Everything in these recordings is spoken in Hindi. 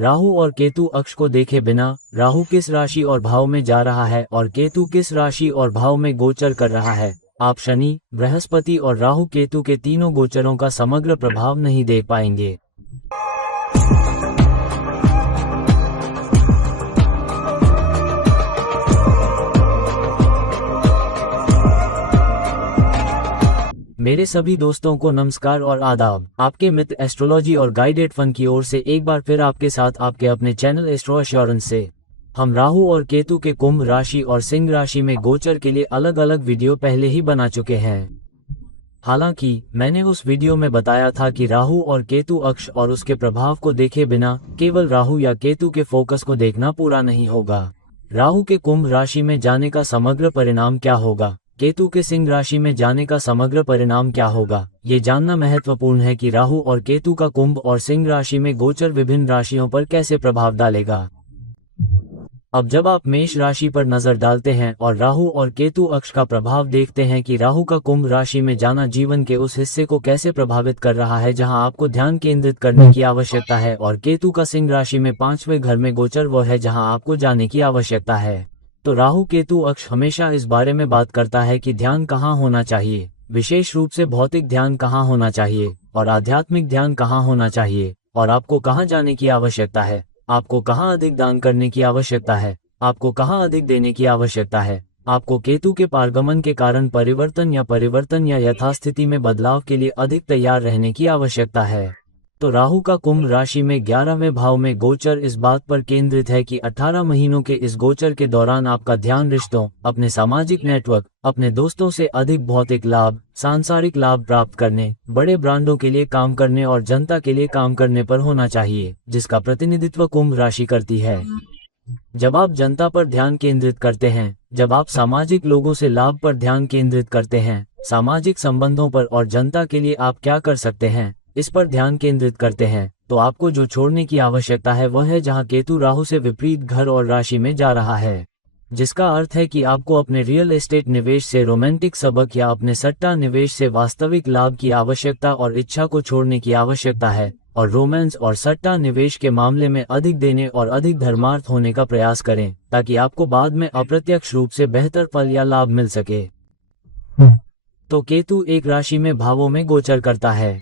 राहु और केतु अक्ष को देखे बिना राहु किस राशि और भाव में जा रहा है और केतु किस राशि और भाव में गोचर कर रहा है, आप शनि, बृहस्पति और राहु केतु के तीनों गोचरों का समग्र प्रभाव नहीं देख पाएंगे। मेरे सभी दोस्तों को नमस्कार और आदाब। आपके मित्र एस्ट्रोलॉजी और गाइडेड फन की ओर से एक बार फिर आपके साथ आपके अपने चैनल एस्ट्रो एश्योरेंस से हम राहु और केतु के कुंभ राशि और सिंह राशि में गोचर के लिए अलग अलग वीडियो पहले ही बना चुके हैं। हालांकि मैंने उस वीडियो में बताया था कि राहु और केतु अक्ष और उसके प्रभाव को देखे बिना केवल राहु या केतु के फोकस को देखना पूरा नहीं होगा। राहु के कुंभ राशि में जाने का समग्र परिणाम क्या होगा, केतु के सिंह राशि में जाने का समग्र परिणाम क्या होगा, ये जानना महत्वपूर्ण है कि राहु और केतु का कुंभ और सिंह राशि में गोचर विभिन्न राशियों पर कैसे प्रभाव डालेगा। अब जब आप मेष राशि पर नजर डालते हैं और राहु और केतु अक्ष का प्रभाव देखते हैं कि राहु का कुंभ राशि में जाना जीवन के उस हिस्से को कैसे प्रभावित कर रहा है जहां आपको ध्यान केंद्रित करने की आवश्यकता है, और केतु का सिंह राशि में 5वें घर में गोचर वो है जहां आपको जाने की आवश्यकता है, तो राहु केतु अक्ष हमेशा इस बारे में बात करता है कि ध्यान कहाँ होना चाहिए, विशेष रूप से भौतिक ध्यान कहाँ होना चाहिए और आध्यात्मिक ध्यान कहाँ होना चाहिए, और आपको कहाँ जाने की आवश्यकता है, आपको कहाँ अधिक दान करने की आवश्यकता है, आपको कहाँ अधिक देने की आवश्यकता है। आपको केतु के पारगमन के कारण परिवर्तन या यथास्थिति में बदलाव के लिए अधिक तैयार रहने की आवश्यकता है। तो राहु का कुंभ राशि में 11वें भाव में गोचर इस बात पर केंद्रित है कि 18 महीनों के इस गोचर के दौरान आपका ध्यान रिश्तों, अपने सामाजिक नेटवर्क, अपने दोस्तों से अधिक भौतिक लाभ, सांसारिक लाभ प्राप्त करने, बड़े ब्रांडों के लिए काम करने और जनता के लिए काम करने पर होना चाहिए, जिसका प्रतिनिधित्व कुंभ राशि करती है। जब आप जनता पर ध्यान केंद्रित करते हैं, जब आप सामाजिक लोगों से लाभ पर ध्यान केंद्रित करते हैं, सामाजिक संबंधों पर और जनता के लिए आप क्या कर सकते हैं इस पर ध्यान केंद्रित करते हैं, तो आपको जो छोड़ने की आवश्यकता है वह है जहां केतु राहु से विपरीत घर और राशि में जा रहा है, जिसका अर्थ है कि आपको अपने रियल एस्टेट निवेश से रोमांटिक सबक या अपने सट्टा निवेश से वास्तविक लाभ की आवश्यकता और इच्छा को छोड़ने की आवश्यकता है, और रोमांस और सट्टा निवेश के मामले में अधिक देने और अधिक धर्मार्थ होने का प्रयास करें ताकि आपको बाद में अप्रत्यक्ष रूप से बेहतर फल या लाभ मिल सके। तो केतु एक राशि में भावों में गोचर करता है।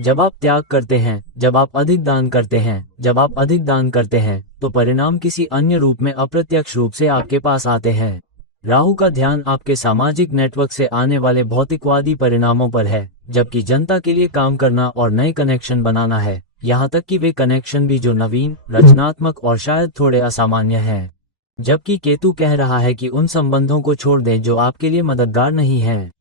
जब आप त्याग करते हैं, जब आप अधिक दान करते हैं, जब आप अधिक दान करते हैं, तो परिणाम किसी अन्य रूप में अप्रत्यक्ष रूप से आपके पास आते हैं। राहु का ध्यान आपके सामाजिक नेटवर्क से आने वाले भौतिकवादी परिणामों पर है, जबकि जनता के लिए काम करना और नए कनेक्शन बनाना है, यहाँ तक कि वे कनेक्शन भी जो नवीन, रचनात्मक और शायद थोड़े असामान्य हैं। जबकि केतु कह रहा है कि उन संबंधों को छोड़ दें जो आपके लिए मददगार नहीं हैं।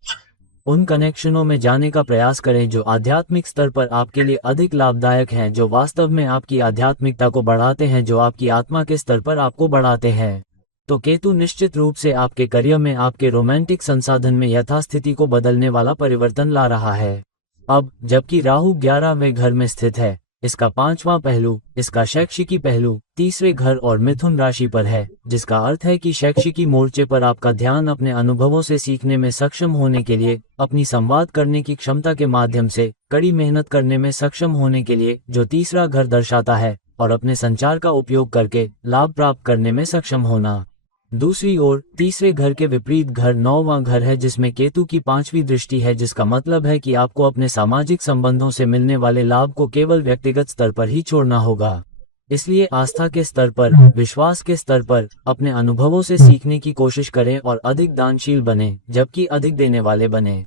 उन कनेक्शनों में जाने का प्रयास करें जो आध्यात्मिक स्तर पर आपके लिए अधिक लाभदायक हैं, जो वास्तव में आपकी आध्यात्मिकता को बढ़ाते हैं, जो आपकी आत्मा के स्तर पर आपको बढ़ाते हैं। तो केतु निश्चित रूप से आपके करियर में आपके रोमांटिक संसाधन में यथास्थिति को बदलने वाला परिवर्तन ला रहा है। अब जबकि राहु 11वें घर में स्थित है, इसका 5वां पहलू, इसका शैक्षिकी पहलू तीसरे घर और मिथुन राशि पर है, जिसका अर्थ है कि शैक्षिकी मोर्चे पर आपका ध्यान अपने अनुभवों से सीखने में सक्षम होने के लिए, अपनी संवाद करने की क्षमता के माध्यम से कड़ी मेहनत करने में सक्षम होने के लिए, जो तीसरा घर दर्शाता है, और अपने संचार का उपयोग करके लाभ प्राप्त करने में सक्षम होना। दूसरी ओर तीसरे घर के विपरीत घर 9वां घर है, जिसमें केतु की 5वीं दृष्टि है, जिसका मतलब है कि आपको अपने सामाजिक संबंधों से मिलने वाले लाभ को केवल व्यक्तिगत स्तर पर ही छोड़ना होगा। इसलिए आस्था के स्तर पर, विश्वास के स्तर पर अपने अनुभवों से सीखने की कोशिश करें और अधिक दानशील बने, जबकि अधिक देने वाले बने।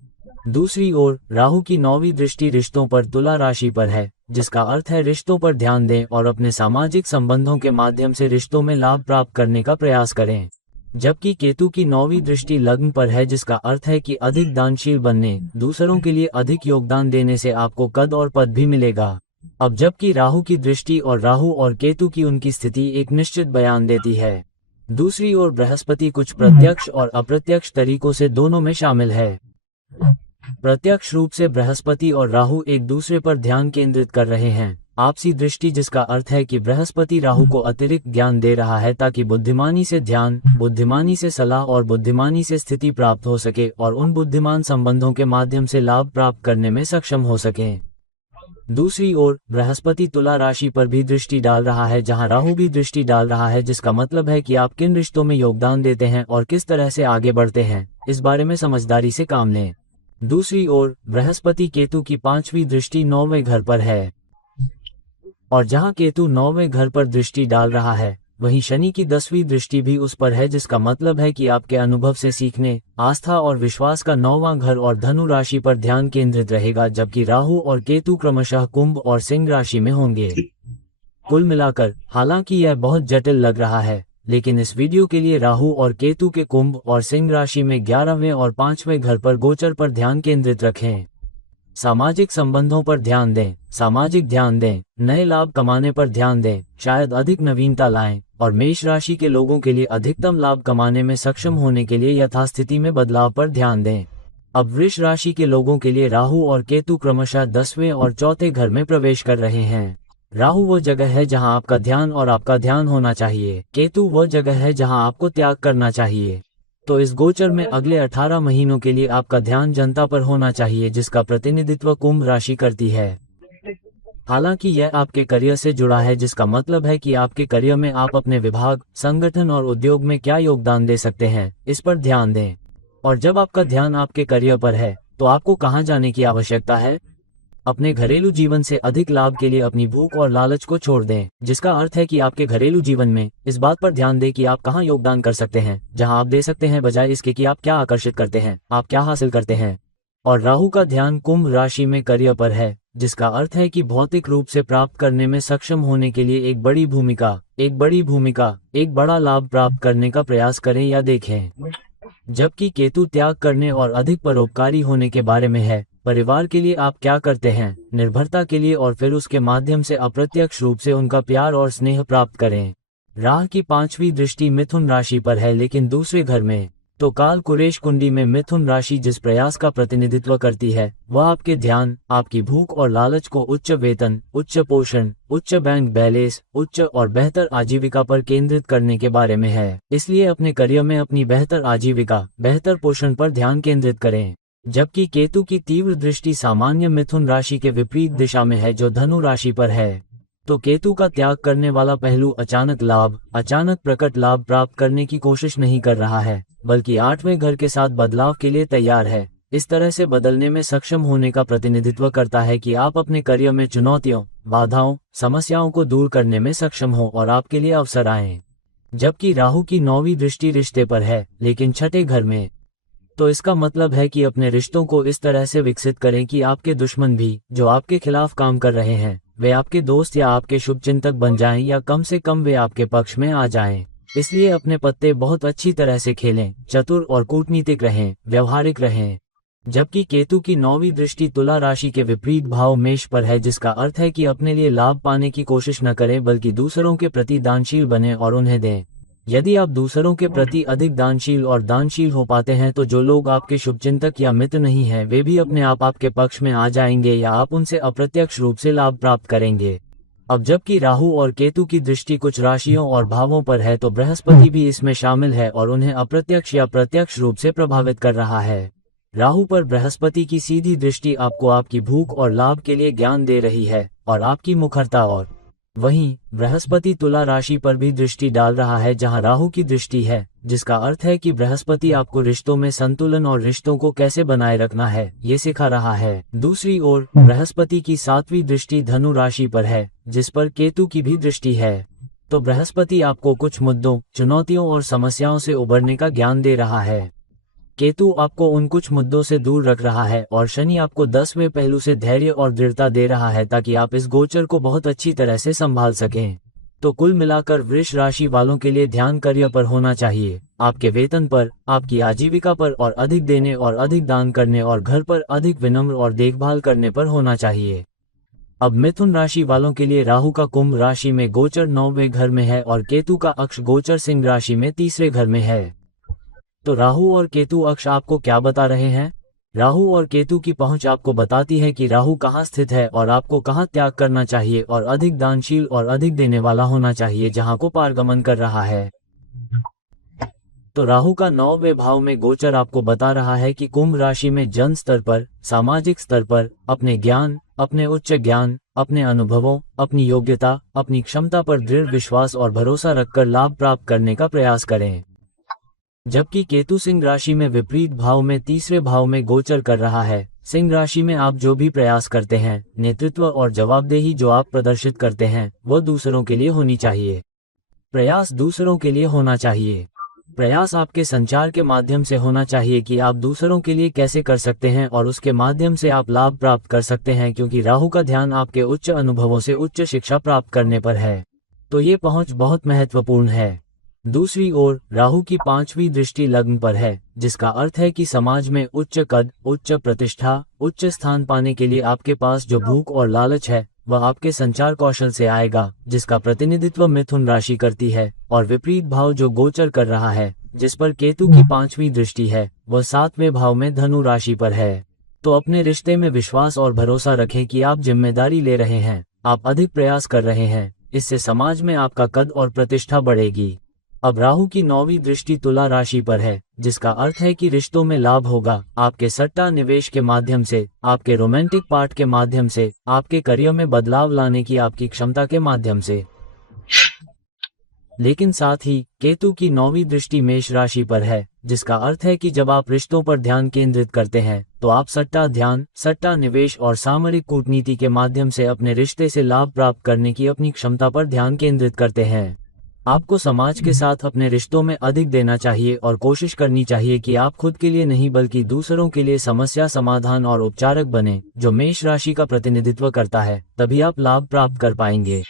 दूसरी ओर राहु की 9वीं दृष्टि रिश्तों पर तुला राशि पर है, जिसका अर्थ है रिश्तों पर ध्यान दें और अपने सामाजिक संबंधों के माध्यम से रिश्तों में लाभ प्राप्त करने का प्रयास करें। जबकि केतु की 9वीं दृष्टि लग्न पर है, जिसका अर्थ है कि अधिक दानशील बनने, दूसरों के लिए अधिक योगदान देने से आपको कद और पद भी मिलेगा। अब जबकि राहु की दृष्टि और राहु और केतु की उनकी स्थिति एक निश्चित बयान देती है। दूसरी ओर बृहस्पति कुछ प्रत्यक्ष और अप्रत्यक्ष तरीकों से दोनों में शामिल है। प्रत्यक्ष रूप से बृहस्पति और राहु एक दूसरे पर ध्यान केंद्रित कर रहे हैं, आपसी दृष्टि, जिसका अर्थ है कि बृहस्पति राहु को अतिरिक्त ज्ञान दे रहा है ताकि बुद्धिमानी से ध्यान, बुद्धिमानी से सलाह और बुद्धिमानी से स्थिति प्राप्त हो सके और उन बुद्धिमान संबंधों के माध्यम से लाभ प्राप्त करने में सक्षम हो सके। दूसरी ओर बृहस्पति तुला राशि पर भी दृष्टि डाल रहा है, जहां राहु भी दृष्टि डाल रहा है, जिसका मतलब है कि आप किन रिश्तों में योगदान देते हैं और किस तरह से आगे बढ़ते हैं, इस बारे में समझदारी से काम लें। दूसरी ओर बृहस्पति केतु की 5वीं दृष्टि 9वें घर पर है, और जहां केतु 9वें घर पर दृष्टि डाल रहा है, वहीं शनि की 10वीं दृष्टि भी उस पर है, जिसका मतलब है कि आपके अनुभव से सीखने, आस्था और विश्वास का 9वां घर और धनु राशि पर ध्यान केंद्रित रहेगा, जबकि राहु और केतु क्रमशः कुंभ और सिंह राशि में होंगे। कुल मिलाकर हालांकि यह बहुत जटिल लग रहा है, लेकिन इस वीडियो के लिए राहु और केतु के कुंभ और सिंह राशि में 11वें और 5वें घर पर गोचर पर ध्यान केंद्रित रखें। सामाजिक संबंधों पर ध्यान दें, सामाजिक ध्यान दें, नए लाभ कमाने पर ध्यान दें, शायद अधिक नवीनता लाएं, और मेष राशि के लोगों के लिए अधिकतम लाभ कमाने में सक्षम होने के लिए यथास्थिति में बदलाव पर ध्यान दें। अब वृष राशि के लोगों के लिए राहु और केतु क्रमशः 10वें और 4थे घर में प्रवेश कर रहे हैं। राहु वो जगह है जहां आपका ध्यान और आपका ध्यान होना चाहिए, केतु वो जगह है जहां आपको त्याग करना चाहिए। तो इस गोचर में अगले 18 महीनों के लिए आपका ध्यान जनता पर होना चाहिए, जिसका प्रतिनिधित्व कुंभ राशि करती है। हालांकि यह आपके करियर से जुड़ा है, जिसका मतलब है कि आपके करियर में आप अपने विभाग, संगठन और उद्योग में क्या योगदान दे सकते हैं, इस पर ध्यान दें। और जब आपका ध्यान आपके करियर पर है, तो आपको कहां जाने की आवश्यकता है? अपने घरेलू जीवन से अधिक लाभ के लिए अपनी भूख और लालच को छोड़ दें, जिसका अर्थ है कि आपके घरेलू जीवन में इस बात पर ध्यान दें कि आप कहां योगदान कर सकते हैं, जहां आप दे सकते हैं, बजाय इसके कि आप क्या आकर्षित करते हैं, आप क्या हासिल करते हैं। और राहु का ध्यान कुंभ राशि में करियर पर है, जिसका अर्थ है कि भौतिक रूप से प्राप्त करने में सक्षम होने के लिए एक बड़ा लाभ प्राप्त करने का प्रयास करें या देखें। जबकि केतु त्याग करने और अधिक परोपकारी होने के बारे में है, परिवार के लिए आप क्या करते हैं, निर्भरता के लिए, और फिर उसके माध्यम से अप्रत्यक्ष रूप से उनका प्यार और स्नेह प्राप्त करें। राहु की 5वीं दृष्टि मिथुन राशि पर है, लेकिन दूसरे घर में। तो काल कुरेश कुंडी में मिथुन राशि जिस प्रयास का प्रतिनिधित्व करती है, वह आपके ध्यान, आपकी भूख और लालच को उच्च वेतन, उच्च पोषण, उच्च बैंक बैलेंस, उच्च और बेहतर आजीविका पर केंद्रित करने के बारे में है। इसलिए अपने करियर में अपनी बेहतर आजीविका, बेहतर पोषण पर ध्यान केंद्रित करें। जबकि केतु की तीव्र दृष्टि सामान्य मिथुन राशि के विपरीत दिशा में है, जो धनु राशि पर है। तो केतु का त्याग करने वाला पहलू अचानक लाभ, अचानक प्रकट लाभ प्राप्त करने की कोशिश नहीं कर रहा है, बल्कि 8वें घर के साथ बदलाव के लिए तैयार है। इस तरह से बदलने में सक्षम होने का प्रतिनिधित्व करता है कि आप अपने करियर में चुनौतियों, बाधाओं, समस्याओं को दूर करने में सक्षम हो और आपके लिए अवसर आएं। जबकि राहु की 9वीं दृष्टि रिश्ते पर है, लेकिन 6ठे घर में। तो इसका मतलब है कि अपने रिश्तों को इस तरह से विकसित करें कि आपके दुश्मन भी, जो आपके खिलाफ काम कर रहे हैं, वे आपके दोस्त या आपके शुभचिंतक बन जाएं, या कम से कम वे आपके पक्ष में आ जाएं। इसलिए अपने पत्ते बहुत अच्छी तरह से खेलें, चतुर और कूटनीतिक रहें, व्यवहारिक रहें। जबकि केतु की 9वीं दृष्टि तुला राशि के विपरीत भाव मेष पर है, जिसका अर्थ है कि अपने लिए लाभ पाने की कोशिश न करें, बल्कि दूसरों के प्रति दानशील बनें और उन्हें दें। यदि आप दूसरों के प्रति अधिक दानशील और दानशील हो पाते हैं, तो जो लोग आपके शुभचिंतक या मित्र नहीं हैं, वे भी अपने आप आपके पक्ष में आ जाएंगे, या आप उनसे अप्रत्यक्ष रूप से लाभ प्राप्त करेंगे। अब जबकि राहु और केतु की दृष्टि कुछ राशियों और भावों पर है, तो बृहस्पति भी इसमें शामिल है और उन्हें अप्रत्यक्ष या प्रत्यक्ष रूप से प्रभावित कर रहा है। राहु पर बृहस्पति की सीधी दृष्टि आपको आपकी भूख और लाभ के लिए ज्ञान दे रही है और आपकी मुखरता, और वहीं बृहस्पति तुला राशि पर भी दृष्टि डाल रहा है, जहां राहु की दृष्टि है, जिसका अर्थ है कि बृहस्पति आपको रिश्तों में संतुलन और रिश्तों को कैसे बनाए रखना है, ये सिखा रहा है। दूसरी ओर बृहस्पति की 7वीं दृष्टि धनु राशि पर है, जिस पर केतु की भी दृष्टि है। तो बृहस्पति आपको कुछ मुद्दों, चुनौतियों और समस्याओं से उबरने का ज्ञान दे रहा है। केतु आपको उन कुछ मुद्दों से दूर रख रहा है, और शनि आपको 10वें पहलू से धैर्य और दृढ़ता दे रहा है, ताकि आप इस गोचर को बहुत अच्छी तरह से संभाल सकें। तो कुल मिलाकर वृष राशि वालों के लिए ध्यान करियर पर होना चाहिए, आपके वेतन पर, आपकी आजीविका पर, और अधिक देने और अधिक दान करने और घर पर अधिक विनम्र और देखभाल करने पर होना चाहिए। अब मिथुन राशि वालों के लिए राहु का कुंभ राशि में गोचर 9वें घर में है, और केतु का अक्ष गोचर सिंह राशि में 3रे घर में है। तो राहु और केतु अक्ष आपको क्या बता रहे हैं? राहु और केतु की पहुंच आपको बताती है कि राहु कहां स्थित है और आपको कहां त्याग करना चाहिए और अधिक दानशील और अधिक देने वाला होना चाहिए, जहां को पारगमन कर रहा है। तो राहु का 9वें भाव में गोचर आपको बता रहा है कि कुंभ राशि में जन स्तर पर, सामाजिक स्तर पर अपने ज्ञान, अपने उच्च ज्ञान, अपने अनुभवों, अपनी योग्यता, अपनी क्षमता पर दृढ़ विश्वास और भरोसा रखकर लाभ प्राप्त करने का प्रयास करें। जबकि केतु सिंह राशि में विपरीत भाव में 3रे भाव में गोचर कर रहा है। सिंह राशि में आप जो भी प्रयास करते हैं, नेतृत्व और जवाबदेही जो आप प्रदर्शित करते हैं, वो दूसरों के लिए होनी चाहिए। प्रयास दूसरों के लिए होना चाहिए। प्रयास आपके संचार के माध्यम से होना चाहिए कि आप दूसरों के लिए कैसे कर सकते हैं और उसके माध्यम से आप लाभ प्राप्त कर सकते हैं, क्योंकि राहु का ध्यान आपके उच्च अनुभवों से उच्च शिक्षा प्राप्त करने पर है। तो ये पहुंच बहुत महत्वपूर्ण है। दूसरी ओर राहु की 5वीं दृष्टि लग्न पर है, जिसका अर्थ है कि समाज में उच्च कद, उच्च प्रतिष्ठा, उच्च स्थान पाने के लिए आपके पास जो भूख और लालच है वह आपके संचार कौशल से आएगा, जिसका प्रतिनिधित्व मिथुन राशि करती है। और विपरीत भाव जो गोचर कर रहा है, जिस पर केतु की 5वीं दृष्टि है, वह 7वें भाव में धनु राशि पर है। तो अपने रिश्ते में विश्वास और भरोसा रखें कि आप जिम्मेदारी ले रहे हैं, आप अधिक प्रयास कर रहे हैं, इससे समाज में आपका कद और प्रतिष्ठा बढ़ेगी। अब राहु की 9वीं दृष्टि तुला राशि पर है, जिसका अर्थ है कि रिश्तों में लाभ होगा, आपके सट्टा निवेश के माध्यम से, आपके रोमांटिक पार्ट के माध्यम से, आपके करियर में बदलाव लाने की आपकी क्षमता के माध्यम से। लेकिन साथ ही केतु की 9वीं दृष्टि मेष राशि पर है, जिसका अर्थ है कि जब आप रिश्तों पर ध्यान केंद्रित करते हैं तो आप सट्टा ध्यान, सट्टा निवेश और सामरिक कूटनीति के माध्यम से अपने रिश्ते से लाभ प्राप्त करने की अपनी क्षमता पर ध्यान केंद्रित करते हैं। आपको समाज के साथ अपने रिश्तों में अधिक देना चाहिए और कोशिश करनी चाहिए कि आप खुद के लिए नहीं बल्कि दूसरों के लिए समस्या समाधान और उपचारक बने, जो मेष राशि का प्रतिनिधित्व करता है। तभी आप लाभ प्राप्त कर पाएंगे।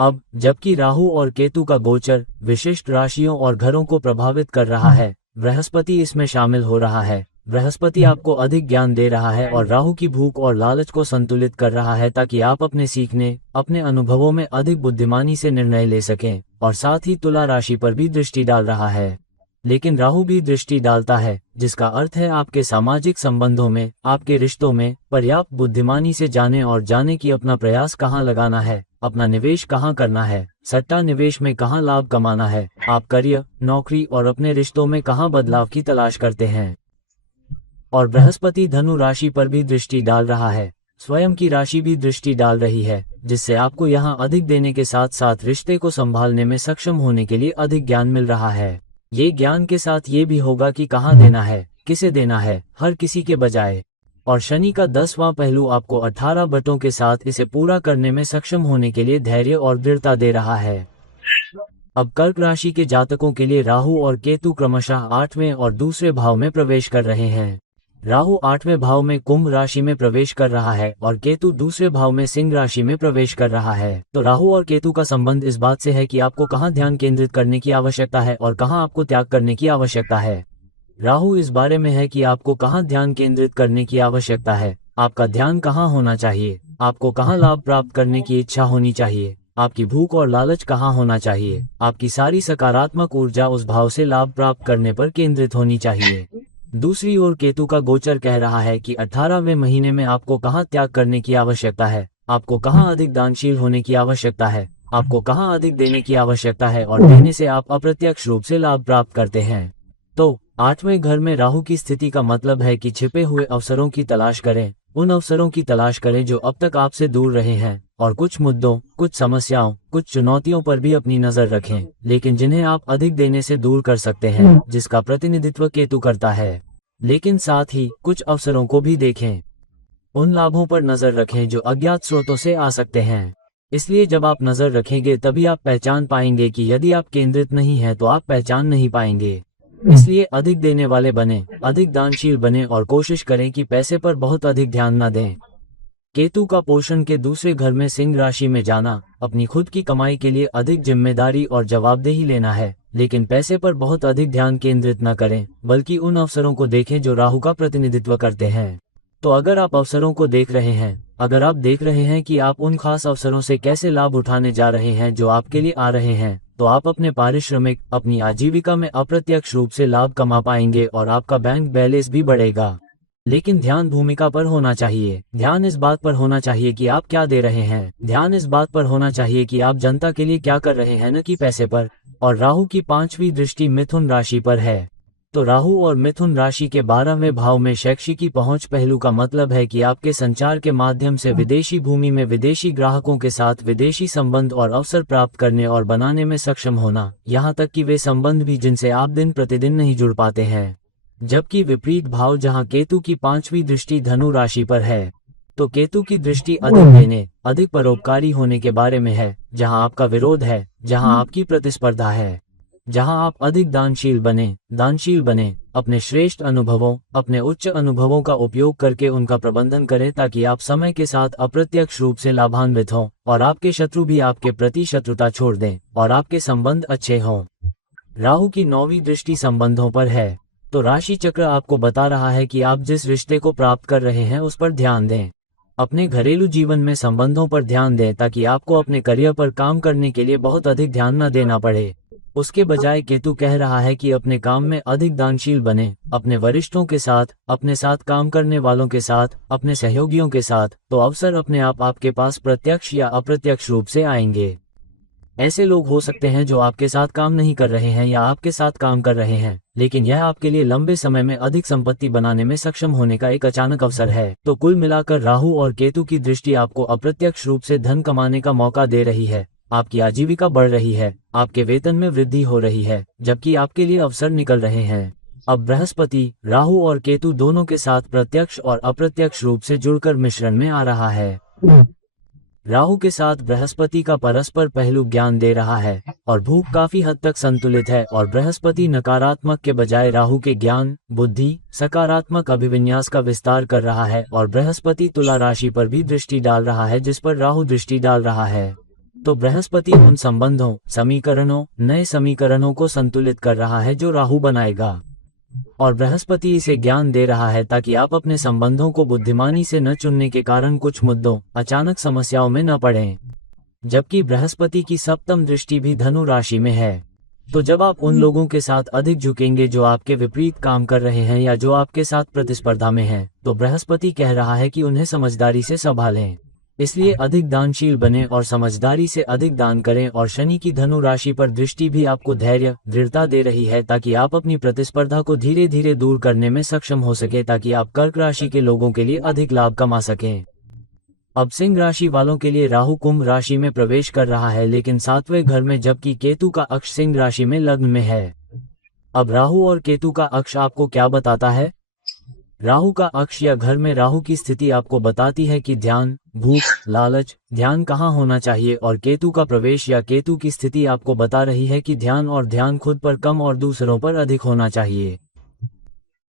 अब जबकि राहु और केतु का गोचर विशिष्ट राशियों और घरों को प्रभावित कर रहा है, बृहस्पति इसमें शामिल हो रहा है। बृहस्पति आपको अधिक ज्ञान दे रहा है और राहु की भूख और लालच को संतुलित कर रहा है, ताकि आप अपने सीखने, अपने अनुभवों में अधिक बुद्धिमानी से निर्णय ले सकें। और साथ ही तुला राशि पर भी दृष्टि डाल रहा है। लेकिन राहु भी दृष्टि डालता है, जिसका अर्थ है आपके सामाजिक संबंधों में, आपके रिश्तों में पर्याप्त बुद्धिमानी से जाने और जाने की अपना प्रयास कहाँ लगाना है, अपना निवेश कहाँ करना है, सट्टा निवेश में कहाँ लाभ कमाना है, आप करियर, नौकरी और अपने रिश्तों में कहाँ बदलाव की तलाश करते हैं। और बृहस्पति धनु राशि पर भी दृष्टि डाल रहा है, स्वयं की राशि भी दृष्टि डाल रही है, जिससे आपको यहाँ अधिक देने के साथ साथ रिश्ते को संभालने में सक्षम होने के लिए अधिक ज्ञान मिल रहा है। ये ज्ञान के साथ ये भी होगा कि कहाँ देना है, किसे देना है, हर किसी के बजाय। और शनि का 10वां पहलू आपको 18 बटों के साथ इसे पूरा करने में सक्षम होने के लिए धैर्य और दृढ़ता दे रहा है। अब कर्क राशि के जातकों के लिए राहु और केतु क्रमशः 8वें और दूसरे भाव में प्रवेश कर रहे हैं। राहु 8वें भाव में कुंभ राशि में प्रवेश कर रहा है और केतु दूसरे भाव में सिंह राशि में प्रवेश कर रहा है। तो राहु और केतु का संबंध इस बात से है कि आपको कहाँ ध्यान केंद्रित करने की आवश्यकता है और कहाँ आपको त्याग करने की आवश्यकता है। राहु इस बारे में है कि आपको कहाँ ध्यान केंद्रित करने की आवश्यकता है, आपका ध्यान कहाँ होना चाहिए, आपको कहाँ लाभ प्राप्त करने की इच्छा होनी चाहिए, आपकी भूख और लालच कहाँ होना चाहिए। आपकी सारी सकारात्मक ऊर्जा उस भाव से लाभ प्राप्त करने पर केंद्रित होनी चाहिए। दूसरी ओर केतु का गोचर कह रहा है कि 18वें महीने में आपको कहाँ त्याग करने की आवश्यकता है, आपको कहाँ अधिक दानशील होने की आवश्यकता है, आपको कहाँ अधिक देने की आवश्यकता है, और देने से आप अप्रत्यक्ष रूप से लाभ प्राप्त करते हैं। तो 8वें घर में राहु की स्थिति का मतलब है कि छिपे हुए अवसरों की तलाश करें, उन अवसरों की तलाश करें जो अब तक आपसे दूर रहे हैं, और कुछ मुद्दों, कुछ समस्याओं, कुछ चुनौतियों पर भी अपनी नजर रखें, लेकिन जिन्हें आप अधिक देने से दूर कर सकते हैं, जिसका प्रतिनिधित्व केतु करता है। लेकिन साथ ही कुछ अवसरों को भी देखें, उन लाभों पर नजर रखें जो अज्ञात स्रोतों से आ सकते हैं। इसलिए जब आप नजर रखेंगे तभी आप पहचान पाएंगे कि यदि आप केंद्रित नहीं हैं तो आप पहचान नहीं पाएंगे। इसलिए अधिक देने वाले बने, अधिक दानशील बने और कोशिश करें कि पैसे पर बहुत अधिक ध्यान न दें। केतु का पोषण के दूसरे घर में सिंह राशि में जाना अपनी खुद की कमाई के लिए अधिक जिम्मेदारी और जवाबदेही लेना है, लेकिन पैसे पर बहुत अधिक ध्यान केंद्रित न करें, बल्कि उन अवसरों को देखें जो राहु का प्रतिनिधित्व करते हैं। तो अगर आप अवसरों को देख रहे हैं, अगर आप देख रहे हैं कि आप उन खास अवसरों से कैसे लाभ उठाने जा रहे हैं जो आपके लिए आ रहे हैं, तो आप अपने पारिश्रमिक, अपनी आजीविका में अप्रत्यक्ष रूप से लाभ कमा पाएंगे और आपका बैंक बैलेंस भी बढ़ेगा। लेकिन ध्यान भूमिका पर होना चाहिए। ध्यान इस बात पर होना चाहिए कि आप क्या दे रहे हैं। ध्यान इस बात पर होना चाहिए कि आप जनता के लिए क्या कर रहे हैं, न कि पैसे पर। और राहु की 5वीं दृष्टि मिथुन राशि पर है। तो राहु और मिथुन राशि के 12वें भाव में शैक्षिकी पहुंच पहलू का मतलब है कि आपके संचार के माध्यम से विदेशी भूमि में विदेशी ग्राहकों के साथ विदेशी संबंध और अवसर प्राप्त करने और बनाने में सक्षम होना, यहाँ तक कि वे संबंध भी जिनसे आप दिन प्रतिदिन नहीं जुड़ पाते हैं। जबकि विपरीत भाव जहाँ केतु की 5वीं दृष्टि धनु राशि पर है, तो केतु की दृष्टि अधिक देने, अधिक परोपकारी होने के बारे में है, जहाँ आपका विरोध है, जहाँ आपकी प्रतिस्पर्धा है, जहां आप अधिक दानशील बने, अपने श्रेष्ठ अनुभवों, अपने उच्च अनुभवों का उपयोग करके उनका प्रबंधन करें ताकि आप समय के साथ अप्रत्यक्ष रूप से लाभान्वित हों और आपके शत्रु भी आपके प्रति शत्रुता छोड़ दें और आपके संबंध अच्छे हों। राहु की 9वीं दृष्टि संबंधों पर है, तो राशि चक्र आपको बता रहा है कि आप जिस रिश्ते को प्राप्त कर रहे हैं उस पर ध्यान दें। अपने घरेलू जीवन में संबंधों पर ध्यान दें ताकि आपको अपने करियर पर काम करने के लिए बहुत अधिक ध्यान न देना पड़े। उसके बजाय केतु कह रहा है कि अपने काम में अधिक दानशील बने, अपने वरिष्ठों के साथ, अपने साथ काम करने वालों के साथ, अपने सहयोगियों के साथ, तो अवसर अपने आप आपके पास प्रत्यक्ष या अप्रत्यक्ष रूप से आएंगे। ऐसे लोग हो सकते हैं जो आपके साथ काम नहीं कर रहे हैं या आपके साथ काम कर रहे हैं, लेकिन यह आपके लिए लंबे समय में अधिक संपत्ति बनाने में सक्षम होने का एक अचानक अवसर है। तो कुल मिलाकर राहु और केतु की दृष्टि आपको अप्रत्यक्ष रूप से धन कमाने का मौका दे रही है, आपकी आजीविका बढ़ रही है, आपके वेतन में वृद्धि हो रही है, जबकि आपके लिए अवसर निकल रहे हैं। अब बृहस्पति राहु और केतु दोनों के साथ प्रत्यक्ष और अप्रत्यक्ष रूप से जुड़कर मिश्रण में आ रहा है। राहु के साथ बृहस्पति का परस्पर पहलू ज्ञान दे रहा है और भूख काफी हद तक संतुलित है, और बृहस्पति नकारात्मक के बजाय राहु के ज्ञान, बुद्धि, सकारात्मक अभिविन्यास का विस्तार कर रहा है, और बृहस्पति तुला राशि पर भी दृष्टि डाल रहा है जिस पर राहु दृष्टि डाल रहा है। तो बृहस्पति उन संबंधों, समीकरणों, नए समीकरणों को संतुलित कर रहा है जो राहु बनाएगा, और बृहस्पति इसे ज्ञान दे रहा है ताकि आप अपने संबंधों को बुद्धिमानी से न चुनने के कारण कुछ मुद्दों, अचानक समस्याओं में न पड़ें। जबकि बृहस्पति की 7वीं दृष्टि भी धनु राशि में है, तो जब आप उन लोगों के साथ अधिक झुकेंगे जो आपके विपरीत काम कर रहे हैं या जो आपके साथ प्रतिस्पर्धा में हैं, तो बृहस्पति कह रहा है कि उन्हें समझदारी से संभालें। इसलिए अधिक दानशील बने और समझदारी से अधिक दान करें, और शनि की धनु राशि पर दृष्टि भी आपको धैर्य, दृढ़ता दे रही है ताकि आप अपनी प्रतिस्पर्धा को धीरे धीरे दूर करने में सक्षम हो सके, ताकि आप कर्क राशि के लोगों के लिए अधिक लाभ कमा सकें। अब सिंह राशि वालों के लिए राहु कुंभ राशि में प्रवेश कर रहा है, लेकिन 7वें घर में, जबकि केतु का अक्ष सिंह राशि में लग्न में है। अब राहु और केतु का अक्ष आपको क्या बताता है? राहु का अक्ष या घर में राहु की स्थिति आपको बताती है कि ध्यान, भूख, लालच, ध्यान कहाँ होना चाहिए, और केतु का प्रवेश या केतु की स्थिति आपको बता रही है कि ध्यान खुद पर कम और दूसरों पर अधिक होना चाहिए।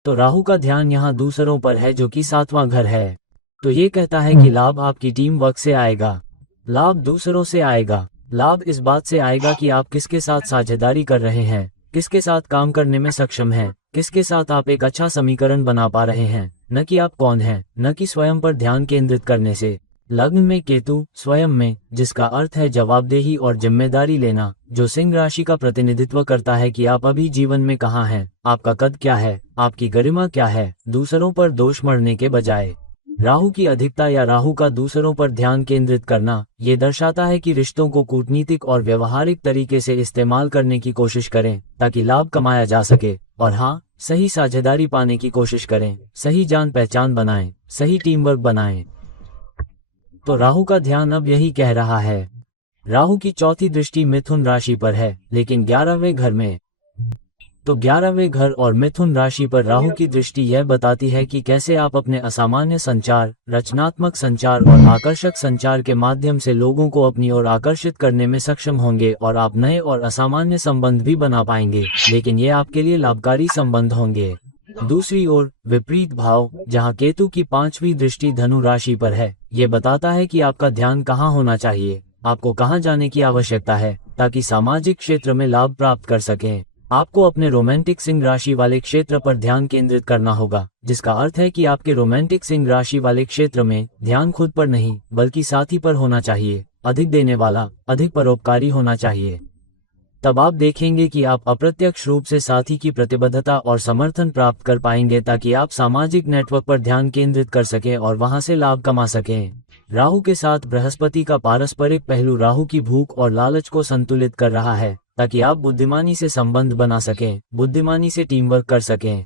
तो राहु का ध्यान यहाँ दूसरों पर है जो कि 7वां घर है। तो ये कहता है कि लाभ आपकी टीम वर्क से आएगा, लाभ दूसरों से आएगा, लाभ इस बात से आएगा कि आप किसके साथ साझेदारी कर रहे हैं, किसके साथ काम करने में सक्षम हैं, किसके साथ आप एक अच्छा समीकरण बना पा रहे हैं, न कि आप कौन हैं, न कि स्वयं पर ध्यान केंद्रित करने से। लग्न में केतु, स्वयं में, जिसका अर्थ है जवाबदेही और जिम्मेदारी लेना, जो सिंह राशि का प्रतिनिधित्व करता है कि आप अभी जीवन में कहाँ हैं, आपका कद क्या है, आपकी गरिमा क्या है, दूसरों पर दोष मढ़ने के बजाय। राहु की अधिकता या राहु का दूसरों पर ध्यान केंद्रित करना, ये दर्शाता है कि रिश्तों को कूटनीतिक और व्यवहारिक तरीके से इस्तेमाल करने की कोशिश करें ताकि लाभ कमाया जा सके, और हाँ, सही साझेदारी पाने की कोशिश करें, सही जान पहचान बनाएं, सही टीम वर्क बनाएं। तो राहु का ध्यान अब यही कह रहा है। राहु की 4थी दृष्टि मिथुन राशि पर है, लेकिन 11वें घर में। तो 11वें घर और मिथुन राशि पर राहु की दृष्टि यह बताती है कि कैसे आप अपने असामान्य संचार, रचनात्मक संचार और आकर्षक संचार के माध्यम से लोगों को अपनी ओर आकर्षित करने में सक्षम होंगे, और आप नए और असामान्य संबंध भी बना पाएंगे, लेकिन ये आपके लिए लाभकारी संबंध होंगे। दूसरी ओर विपरीत भाव, जहां केतु की 5वीं दृष्टि धनु राशि पर है, ये बताता है कि आपका ध्यान कहाँ होना चाहिए, आपको कहाँ जाने की आवश्यकता है ताकि सामाजिक क्षेत्र में लाभ प्राप्त कर सकें। आपको अपने रोमांटिक सिंह राशि वाले क्षेत्र पर ध्यान केंद्रित करना होगा, जिसका अर्थ है कि आपके रोमांटिक सिंह राशि वाले क्षेत्र में ध्यान खुद पर नहीं बल्कि साथी पर होना चाहिए, अधिक देने वाला, अधिक परोपकारी होना चाहिए। तब आप देखेंगे कि आप अप्रत्यक्ष रूप से साथी की प्रतिबद्धता और समर्थन प्राप्त कर पाएंगे ताकि आप सामाजिक नेटवर्क पर ध्यान केंद्रित कर सकें और वहां से लाभ कमा सकें। राहु के साथ बृहस्पति का पारस्परिक पहलू राहु की भूख और लालच को संतुलित कर रहा है, ताकि आप बुद्धिमानी से संबंध बना सकें, बुद्धिमानी से टीम वर्क कर सकें।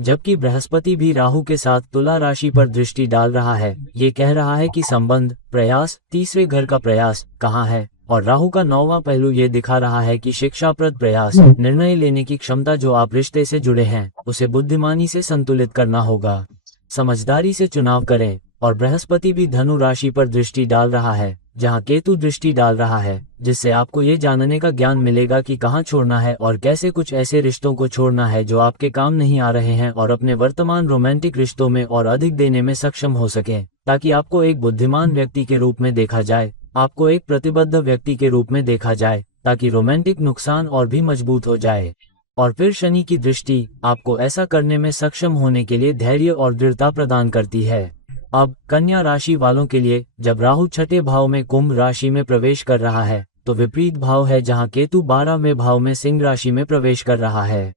जबकि बृहस्पति भी राहु के साथ तुला राशि पर दृष्टि डाल रहा है, ये कह रहा है कि संबंध, प्रयास, तीसरे घर का प्रयास कहाँ है। और राहु का 9वां पहलू ये दिखा रहा है कि शिक्षाप्रद प्रयास, निर्णय लेने की क्षमता जो आप रिश्ते से जुड़े हैं, उसे बुद्धिमानी से संतुलित करना होगा। समझदारी से चुनाव करें। और बृहस्पति भी धनु राशि पर दृष्टि डाल रहा है, जहां केतु दृष्टि डाल रहा है, जिससे आपको ये जानने का ज्ञान मिलेगा कि कहां छोड़ना है और कैसे कुछ ऐसे रिश्तों को छोड़ना है जो आपके काम नहीं आ रहे हैं, और अपने वर्तमान रोमांटिक रिश्तों में और अधिक देने में सक्षम हो सकें, ताकि आपको एक बुद्धिमान व्यक्ति के रूप में देखा जाए, आपको एक प्रतिबद्ध व्यक्ति के रूप में देखा जाए, ताकि रोमांटिक नुकसान और भी मजबूत हो जाए। और फिर शनि की दृष्टि आपको ऐसा करने में सक्षम होने के लिए धैर्य और दृढ़ता प्रदान करती है। अब कन्या राशि वालों के लिए जब राहु 6ठे भाव में कुंभ राशि में प्रवेश कर रहा है, तो विपरीत भाव है जहां केतु 12वें भाव में सिंह राशि में प्रवेश कर रहा है।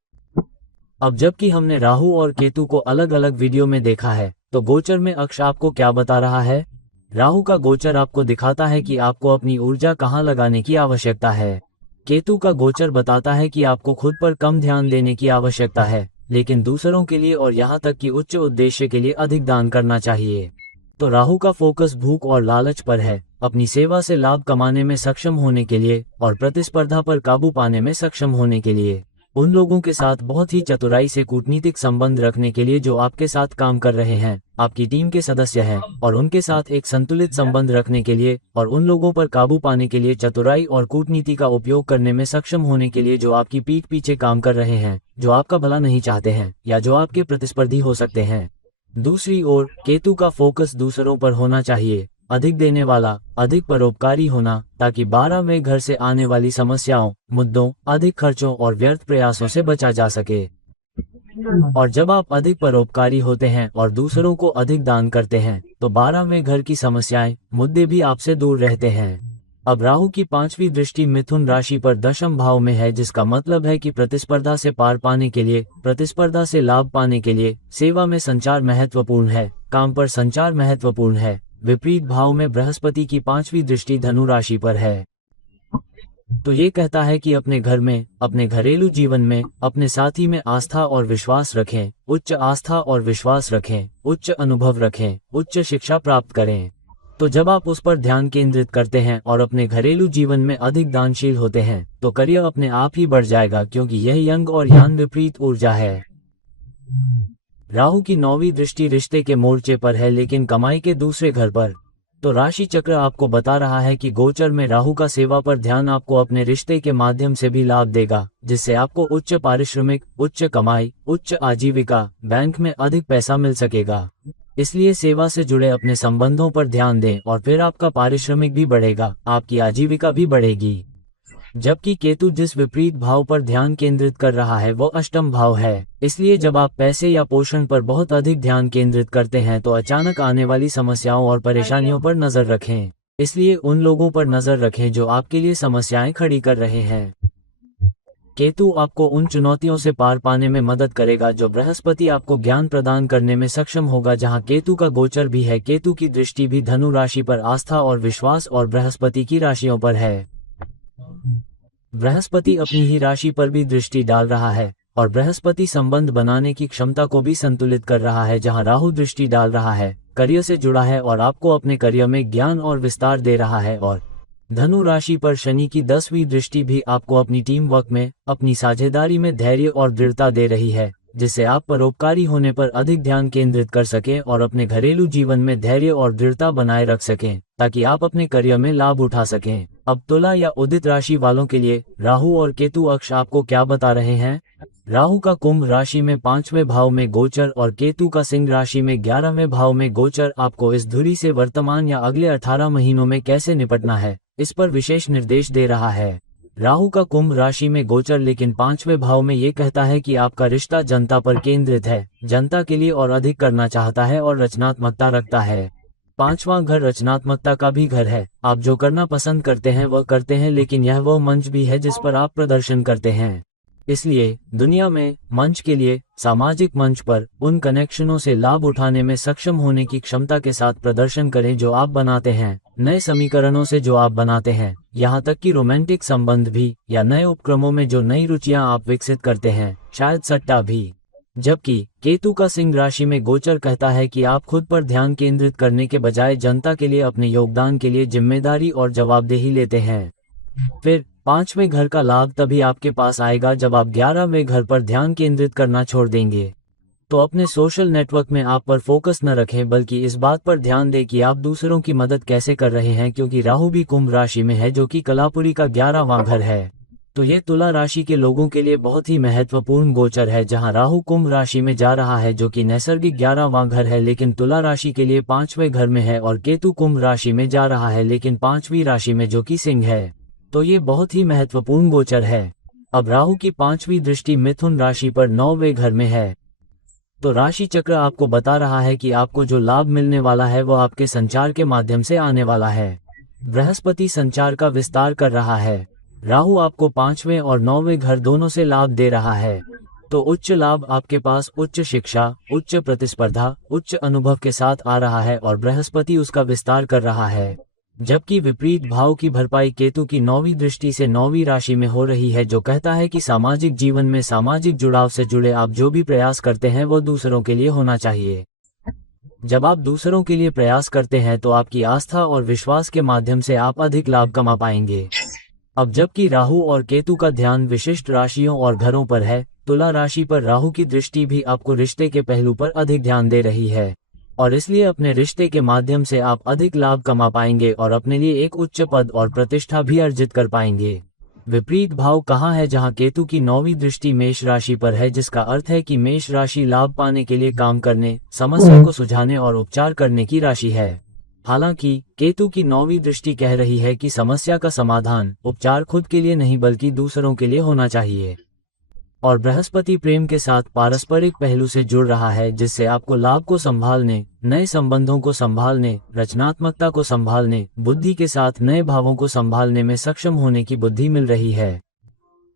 अब जबकि हमने राहु और केतु को अलग अलग वीडियो में देखा है, तो गोचर में अक्ष आपको क्या बता रहा है? राहु का गोचर आपको दिखाता है कि आपको अपनी ऊर्जा कहाँ लगाने की आवश्यकता है। केतु का गोचर बताता है कि आपको खुद पर कम ध्यान देने की आवश्यकता है, लेकिन दूसरों के लिए और यहाँ तक कि उच्च उद्देश्य के लिए अधिक दान करना चाहिए। तो राहु का फोकस भूख और लालच पर है, अपनी सेवा से लाभ कमाने में सक्षम होने के लिए और प्रतिस्पर्धा पर काबू पाने में सक्षम होने के लिए, उन लोगों के साथ बहुत ही चतुराई से कूटनीतिक संबंध रखने के लिए जो आपके साथ काम कर रहे हैं, आपकी टीम के सदस्य हैं, और उनके साथ एक संतुलित संबंध रखने के लिए और उन लोगों पर काबू पाने के लिए चतुराई और कूटनीति का उपयोग करने में सक्षम होने के लिए जो आपकी पीठ पीछे काम कर रहे हैं, जो आपका भला नहीं चाहते हैं या जो आपके प्रतिस्पर्धी हो सकते हैं। दूसरी ओर केतु का फोकस दूसरों पर होना चाहिए, अधिक देने वाला, अधिक परोपकारी होना, ताकि 12वें घर से आने वाली समस्याओं, मुद्दों, अधिक खर्चों और व्यर्थ प्रयासों से बचा जा सके। और जब आप अधिक परोपकारी होते हैं और दूसरों को अधिक दान करते हैं, तो 12वें घर की समस्याएं, मुद्दे भी आपसे दूर रहते हैं। अब राहु की 5वीं दृष्टि मिथुन राशि पर 10म भाव में है, जिसका मतलब है कि प्रतिस्पर्धा से पार पाने के लिए, प्रतिस्पर्धा से लाभ पाने के लिए सेवा में संचार महत्वपूर्ण है, काम पर संचार महत्वपूर्ण है। विपरीत भाव में बृहस्पति की 5वीं दृष्टि धनु राशि पर है। तो ये कहता है कि अपने घर में, अपने घरेलू जीवन में, अपने साथी में आस्था और विश्वास रखें, उच्च आस्था और विश्वास रखें, उच्च अनुभव रखें, उच्च शिक्षा प्राप्त करें। तो जब आप उस पर ध्यान केंद्रित करते हैं और अपने घरेलू जीवन में अधिक दानशील होते हैं, तो करियर अपने आप ही बढ़ जाएगा, क्योंकि यह यंग और यान विपरीत ऊर्जा है। राहु की 9वीं दृष्टि रिश्ते के मोर्चे पर है, लेकिन कमाई के दूसरे घर पर। तो राशि चक्र आपको बता रहा है कि गोचर में राहु का सेवा पर ध्यान आपको अपने रिश्ते के माध्यम से भी लाभ देगा, जिससे आपको उच्च पारिश्रमिक, उच्च कमाई, उच्च आजीविका, बैंक में अधिक पैसा मिल सकेगा। इसलिए सेवा से जुड़े अपने संबंधों पर ध्यान दें और फिर आपका पारिश्रमिक भी बढ़ेगा, आपकी आजीविका भी बढ़ेगी। जबकि केतु जिस विपरीत भाव पर ध्यान केंद्रित कर रहा है वो 8म भाव है। इसलिए जब आप पैसे या पोषण पर बहुत अधिक ध्यान केंद्रित करते हैं, तो अचानक आने वाली समस्याओं और परेशानियों पर नजर रखें। इसलिए उन लोगों पर नजर रखें जो आपके लिए समस्याएं खड़ी कर रहे हैं। केतु आपको उन चुनौतियों से पार पाने में मदद करेगा जो बृहस्पति आपको ज्ञान प्रदान करने में सक्षम होगा, जहां केतु का गोचर भी है। केतु की दृष्टि भी धनु राशि पर आस्था और विश्वास और बृहस्पति की राशियों पर है। बृहस्पति अपनी ही राशि पर भी दृष्टि डाल रहा है और बृहस्पति संबंध बनाने की क्षमता को भी संतुलित कर रहा है, जहां राहु दृष्टि डाल रहा है, करियर से जुड़ा है और आपको अपने करियर में ज्ञान और विस्तार दे रहा है। और धनु राशि पर शनि की 10वीं दृष्टि भी आपको अपनी टीम वर्क में, अपनी साझेदारी में धैर्य और दृढ़ता दे रही है, जिससे आप परोपकारी होने पर अधिक ध्यान केंद्रित कर सकें और अपने घरेलू जीवन में धैर्य और दृढ़ता बनाए रख सकें, ताकि आप अपने करियर में लाभ उठा सकें। अब तुला या उदित राशि वालों के लिए राहु और केतु अक्ष आपको क्या बता रहे हैं? राहु का कुंभ राशि में 5वें भाव में गोचर और केतु का सिंह राशि में 11वें भाव में गोचर आपको इस धुरी से वर्तमान या अगले 18 महीनों में कैसे निपटना है, इस पर विशेष निर्देश दे रहा है। राहु का कुंभ राशि में गोचर लेकिन 5वें भाव में ये कहता है कि आपका रिश्ता जनता पर केंद्रित है, जनता के लिए और अधिक करना चाहता है और रचनात्मकता रखता है। 5वां घर रचनात्मकता का भी घर है। आप जो करना पसंद करते हैं वह करते हैं, लेकिन यह वह मंच भी है जिस पर आप प्रदर्शन करते हैं। इसलिए दुनिया में मंच के लिए, सामाजिक मंच पर उन कनेक्शनों से लाभ उठाने में सक्षम होने की क्षमता के साथ प्रदर्शन करें जो आप बनाते हैं, नए समीकरणों से जो आप बनाते हैं, यहाँ तक कि रोमांटिक संबंध भी, या नए उपक्रमों में जो नई रुचियां आप विकसित करते हैं, शायद सट्टा भी। जबकि केतु का सिंह राशि में गोचर कहता है कि आप खुद पर ध्यान केंद्रित करने के बजाय जनता के लिए अपने योगदान के लिए जिम्मेदारी और जवाबदेही लेते हैं। फिर 5वें घर का लाभ तभी आपके पास आएगा जब आप 11वें घर पर ध्यान केंद्रित करना छोड़ देंगे। तो अपने सोशल नेटवर्क में आप पर फोकस न रखें, बल्कि इस बात पर ध्यान दें कि आप दूसरों की मदद कैसे कर रहे हैं, क्योंकि राहु भी कुंभ राशि में है जो कि कलापुरी का 11वां घर है। तो ये तुला राशि के लोगों के लिए बहुत ही महत्वपूर्ण गोचर है, जहां राहु कुंभ राशि में जा रहा है जो कि नैसर्गिक 11वां घर है, लेकिन तुला राशि के लिए 5वें घर में है, और केतु कुंभ राशि में जा रहा है लेकिन 5वीं राशि में जो कि सिंह है। तो ये बहुत ही महत्वपूर्ण गोचर है। अब राहु की 5वीं दृष्टि मिथुन राशि पर 9वें घर में है। तो राशि चक्र आपको बता रहा है कि आपको जो लाभ मिलने वाला है वो आपके संचार के माध्यम से आने वाला है। बृहस्पति संचार का विस्तार कर रहा है। राहु आपको 5वें और 9वें घर दोनों से लाभ दे रहा है। तो उच्च लाभ आपके पास उच्च शिक्षा, उच्च प्रतिस्पर्धा, उच्च अनुभव के साथ आ रहा है, और बृहस्पति उसका विस्तार कर रहा है। जबकि विपरीत भाव की भरपाई केतु की 9वीं दृष्टि से 9वीं राशि में हो रही है, जो कहता है कि सामाजिक जीवन में सामाजिक जुड़ाव से जुड़े आप जो भी प्रयास करते हैं वो दूसरों के लिए होना चाहिए। जब आप दूसरों के लिए प्रयास करते हैं तो आपकी आस्था और विश्वास के माध्यम से आप अधिक लाभ कमा पाएंगे। अब जबकि राहु और केतु का ध्यान विशिष्ट राशियों और घरों पर है, तुला राशि पर राहु की दृष्टि भी आपको रिश्ते के पहलू पर अधिक ध्यान दे रही है, और इसलिए अपने रिश्ते के माध्यम से आप अधिक लाभ कमा पाएंगे और अपने लिए एक उच्च पद और प्रतिष्ठा भी अर्जित कर पाएंगे। विपरीत भाव कहाँ है? जहाँ केतु की 9वीं दृष्टि मेष राशि पर है, जिसका अर्थ है कि मेष राशि लाभ पाने के लिए काम करने, समस्या को सुलझाने और उपचार करने की राशि है। हालांकि केतु की 9वीं दृष्टि कह रही है कि समस्या का समाधान, उपचार खुद के लिए नहीं बल्कि दूसरों के लिए होना चाहिए। और बृहस्पति प्रेम के साथ पारस्परिक पहलू से जुड़ रहा है, जिससे आपको लाभ को संभालने, नए संबंधों को संभालने, रचनात्मकता को संभालने, बुद्धि के साथ नए भावों को संभालने में सक्षम होने की बुद्धि मिल रही है।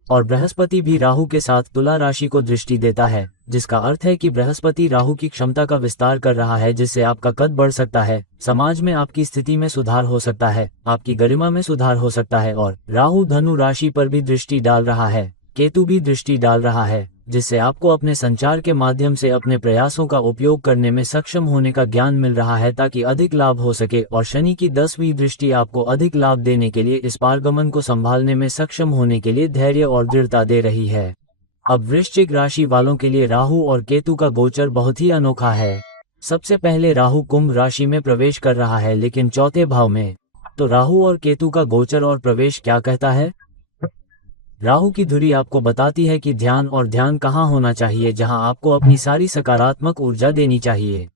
और बृहस्पति भी राहु के साथ तुला राशि को दृष्टि देता है, जिसका अर्थ है कि बृहस्पति राहु की क्षमता का विस्तार कर रहा है, जिससे आपका कद बढ़ सकता है, समाज में आपकी स्थिति में सुधार हो सकता है, आपकी गरिमा में सुधार हो सकता है। और राहु धनु राशि पर भी दृष्टि डाल रहा है, केतु भी दृष्टि डाल रहा है, जिससे आपको अपने संचार के माध्यम से अपने प्रयासों का उपयोग करने में सक्षम होने का ज्ञान मिल रहा है, ताकि अधिक लाभ हो सके। और शनि की 10वीं दृष्टि आपको अधिक लाभ देने के लिए, इस पारगमन को संभालने में सक्षम होने के लिए धैर्य और दृढ़ता दे रही है। अब वृश्चिक राशि वालों के लिए राहु और केतु का गोचर बहुत ही अनोखा है। सबसे पहले राहु कुंभ राशि में प्रवेश कर रहा है, लेकिन चौथे भाव में। तो राहु और केतु का गोचर और प्रवेश क्या कहता है? राहु की धुरी आपको बताती है कि ध्यान और ध्यान कहाँ होना चाहिए, जहां आपको अपनी सारी सकारात्मक ऊर्जा देनी चाहिए।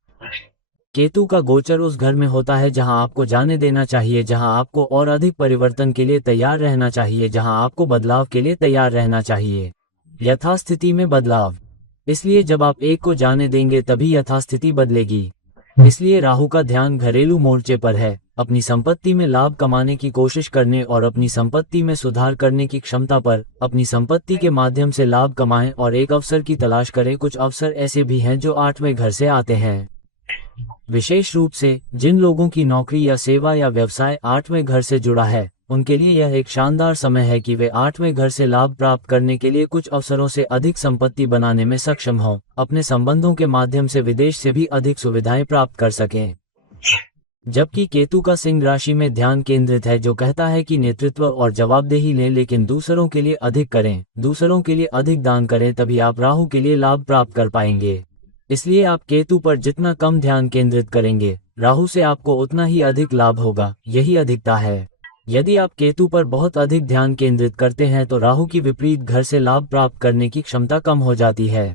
केतु का गोचर उस घर में होता है जहां आपको जाने देना चाहिए, जहां आपको और अधिक परिवर्तन के लिए तैयार रहना चाहिए, जहां आपको बदलाव के लिए तैयार रहना चाहिए, यथास्थिति में बदलाव। इसलिए जब आप एक को जाने देंगे तभी यथास्थिति बदलेगी। इसलिए राहु का ध्यान घरेलू मोर्चे पर है, अपनी संपत्ति में लाभ कमाने की कोशिश करने और अपनी संपत्ति में सुधार करने की क्षमता पर। अपनी संपत्ति के माध्यम से लाभ कमाएं और एक अवसर की तलाश करें। कुछ अवसर ऐसे भी हैं जो 8वें घर से आते हैं, विशेष रूप से जिन लोगों की नौकरी या सेवा या व्यवसाय 8वें घर से जुड़ा है, उनके लिए यह एक शानदार समय है कि वे 8वें घर से लाभ प्राप्त करने के लिए कुछ अवसरों से अधिक संपत्ति बनाने में सक्षम हों, अपने संबंधों के माध्यम से विदेश से भी अधिक सुविधाएं प्राप्त कर सकें। जबकि केतु का सिंह राशि में ध्यान केंद्रित है, जो कहता है कि नेतृत्व और जवाबदेही लें, लेकिन दूसरों के लिए अधिक करें, दूसरों के लिए अधिक दान करें, तभी आप राहु के लिए लाभ प्राप्त कर पाएंगे। इसलिए आप केतु पर जितना कम ध्यान केंद्रित करेंगे, राहु से आपको उतना ही अधिक लाभ होगा। यही अधिकता है। यदि आप केतु पर बहुत अधिक ध्यान केंद्रित करते हैं तो राहु की विपरीत घर से लाभ प्राप्त करने की क्षमता कम हो जाती है।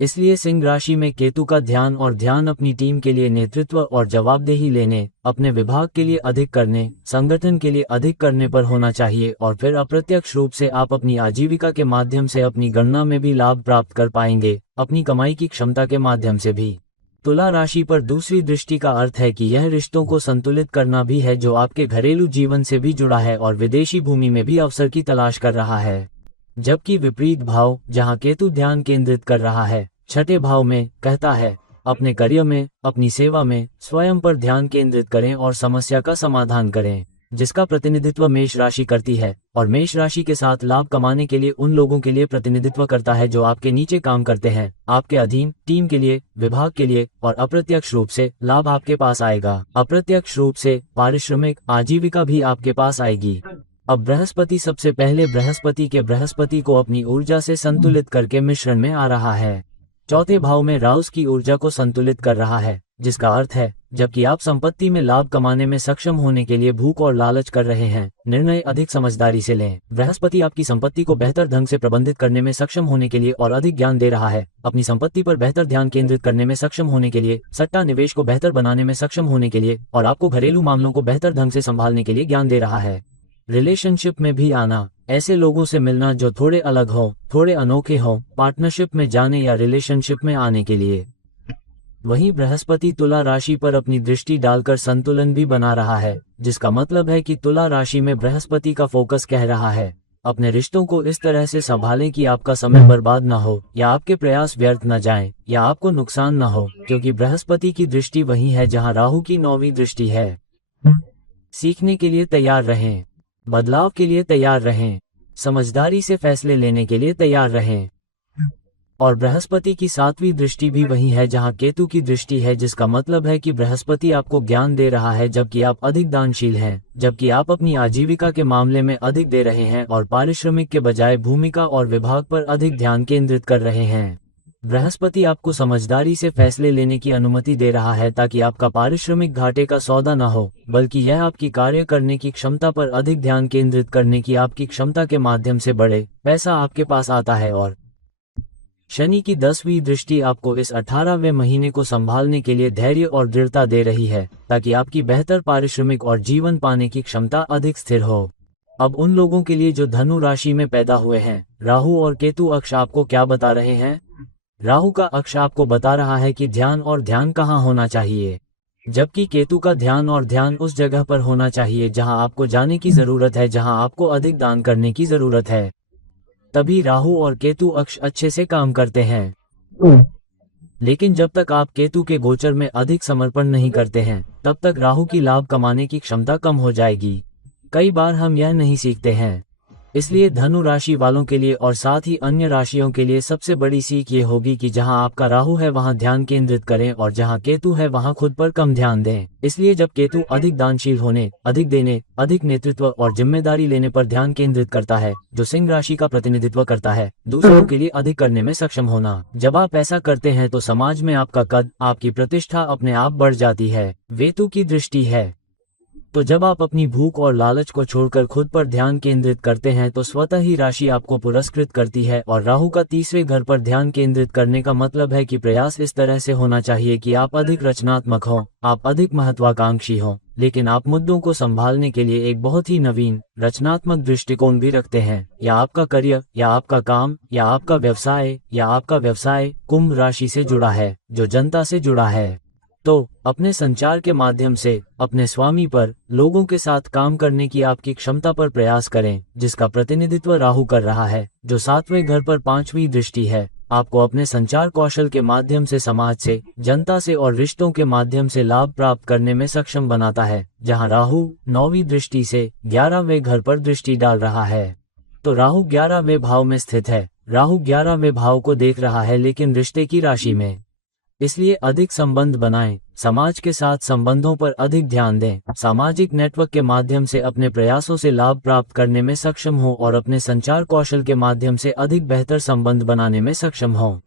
इसलिए सिंह राशि में केतु का ध्यान और ध्यान अपनी टीम के लिए नेतृत्व और जवाबदेही लेने, अपने विभाग के लिए अधिक करने, संगठन के लिए अधिक करने पर होना चाहिए। और फिर अप्रत्यक्ष रूप से आप अपनी आजीविका के माध्यम से अपनी गणना में भी लाभ प्राप्त कर पाएंगे, अपनी कमाई की क्षमता के माध्यम से भी। तुला राशि पर दूसरी दृष्टि का अर्थ है कि यह रिश्तों को संतुलित करना भी है, जो आपके घरेलू जीवन से भी जुड़ा है और विदेशी भूमि में भी अवसर की तलाश कर रहा है। जबकि विपरीत भाव जहां केतु ध्यान केंद्रित कर रहा है छठे भाव में, कहता है अपने कार्य में, अपनी सेवा में स्वयं पर ध्यान केंद्रित करें और समस्या का समाधान करें, जिसका प्रतिनिधित्व मेष राशि करती है। और मेष राशि के साथ लाभ कमाने के लिए उन लोगों के लिए प्रतिनिधित्व करता है जो आपके नीचे काम करते हैं, आपके अधीन, टीम के लिए, विभाग के लिए। और अप्रत्यक्ष रूप से लाभ आपके पास आएगा। अप्रत्यक्ष रूप से पारिश्रमिक आजीविका भी आपके पास आएगी। अब बृहस्पति सबसे पहले बृहस्पति को अपनी ऊर्जा से संतुलित करके मिश्रण में आ रहा है। चौथे भाव में राहु की ऊर्जा को संतुलित कर रहा है, जिसका अर्थ है जबकि आप संपत्ति में लाभ कमाने में सक्षम होने के लिए भूख और लालच कर रहे हैं, निर्णय अधिक समझदारी से लें। बृहस्पति आपकी संपत्ति को बेहतर ढंग से प्रबंधित करने में सक्षम होने के लिए और अधिक ज्ञान दे रहा है, अपनी संपत्ति पर बेहतर ध्यान केंद्रित करने में सक्षम होने के लिए, सट्टा निवेश को बेहतर बनाने में सक्षम होने के लिए और आपको घरेलू मामलों को बेहतर ढंग से संभालने के लिए ज्ञान दे रहा है। रिलेशनशिप में भी आना, ऐसे लोगों से मिलना जो थोड़े अलग हो, थोड़े अनोखे हो, पार्टनरशिप में जाने या रिलेशनशिप में आने के लिए। वहीं बृहस्पति तुला राशि पर अपनी दृष्टि डालकर संतुलन भी बना रहा है, जिसका मतलब है कि तुला राशि में बृहस्पति का फोकस कह रहा है अपने रिश्तों को इस तरह से संभालें कि आपका समय बर्बाद न हो या आपके प्रयास व्यर्थ न जाएं या आपको नुकसान न हो, क्योंकि बृहस्पति की दृष्टि वही है जहां राहु की 9वीं दृष्टि है। सीखने के लिए तैयार रहें, बदलाव के लिए तैयार रहें, समझदारी से फैसले लेने के लिए तैयार रहें। और बृहस्पति की 7वीं दृष्टि भी वही है जहां केतु की दृष्टि है, जिसका मतलब है कि बृहस्पति आपको ज्ञान दे रहा है जबकि आप अधिक दानशील हैं, जबकि आप अपनी आजीविका के मामले में अधिक दे रहे हैं और पारिश्रमिक के बजाय भूमिका और विभाग पर अधिक ध्यान केंद्रित कर रहे हैं। बृहस्पति आपको समझदारी से फैसले लेने की अनुमति दे रहा है ताकि आपका पारिश्रमिक घाटे का सौदा न हो, बल्कि यह आपकी कार्य करने की क्षमता पर अधिक ध्यान केंद्रित करने की आपकी क्षमता के माध्यम से बढ़े, पैसा आपके पास आता है। और शनि की 10वीं दृष्टि आपको इस 18वें महीने को संभालने के लिए धैर्य और दृढ़ता दे रही है ताकि आपकी बेहतर पारिश्रमिक और जीवन पाने की क्षमता अधिक स्थिर हो। अब उन लोगों के लिए जो धनु राशि में पैदा हुए हैं, राहु और केतु अक्ष आपको क्या बता रहे हैं? राहु का अक्ष आपको बता रहा है कि ध्यान और ध्यान कहाँ होना चाहिए, जबकि केतु का ध्यान और ध्यान उस जगह पर होना चाहिए जहां आपको जाने की जरूरत है, जहां आपको अधिक दान करने की जरूरत है। तभी राहु और केतु अक्ष अच्छे से काम करते हैं। लेकिन जब तक आप केतु के गोचर में अधिक समर्पण नहीं करते हैं, तब तक राहु की लाभ कमाने की क्षमता कम हो जाएगी। कई बार हम यह नहीं सीखते हैं, इसलिए धनु राशि वालों के लिए और साथ ही अन्य राशियों के लिए सबसे बड़ी सीख ये होगी कि जहां आपका राहु है वहां ध्यान केंद्रित करें और जहां केतु है वहां खुद पर कम ध्यान दें। इसलिए जब केतु अधिक दानशील होने, अधिक देने, अधिक नेतृत्व और जिम्मेदारी लेने पर ध्यान केंद्रित करता है, जो सिंह राशि का प्रतिनिधित्व करता है, दूसरों के लिए अधिक करने में सक्षम होना। जब आप ऐसा करते हैं तो समाज में आपका कद, आपकी प्रतिष्ठा अपने आप बढ़ जाती है। केतु की दृष्टि है, तो जब आप अपनी भूख और लालच को छोड़कर खुद पर ध्यान केंद्रित करते हैं तो स्वतः ही राशि आपको पुरस्कृत करती है। और राहु का 3वें घर पर ध्यान केंद्रित करने का मतलब है कि प्रयास इस तरह से होना चाहिए कि आप अधिक रचनात्मक हों, आप अधिक महत्वाकांक्षी हों, लेकिन आप मुद्दों को संभालने के लिए एक बहुत ही नवीन रचनात्मक दृष्टिकोण भी रखते हैं। या आपका करियर, या आपका काम, या आपका व्यवसाय कुंभ राशि से जुड़ा है, जो जनता से जुड़ा है। तो अपने संचार के माध्यम से अपने स्वामी पर, लोगों के साथ काम करने की आपकी क्षमता पर प्रयास करें, जिसका प्रतिनिधित्व राहु कर रहा है, जो 7वें घर पर 5वीं दृष्टि है। आपको अपने संचार कौशल के माध्यम से समाज से, जनता से और रिश्तों के माध्यम से लाभ प्राप्त करने में सक्षम बनाता है, जहां राहु 9वीं दृष्टि से 11वें घर पर दृष्टि डाल रहा है। तो राहु 11वें भाव में स्थित है। राहु 11वें भाव को देख रहा है, लेकिन रिश्ते की राशि में। इसलिए अधिक संबंध बनाएं, समाज के साथ संबंधों पर अधिक ध्यान दें, सामाजिक नेटवर्क के माध्यम से अपने प्रयासों से लाभ प्राप्त करने में सक्षम हो और अपने संचार कौशल के माध्यम से अधिक बेहतर संबंध बनाने में सक्षम हो।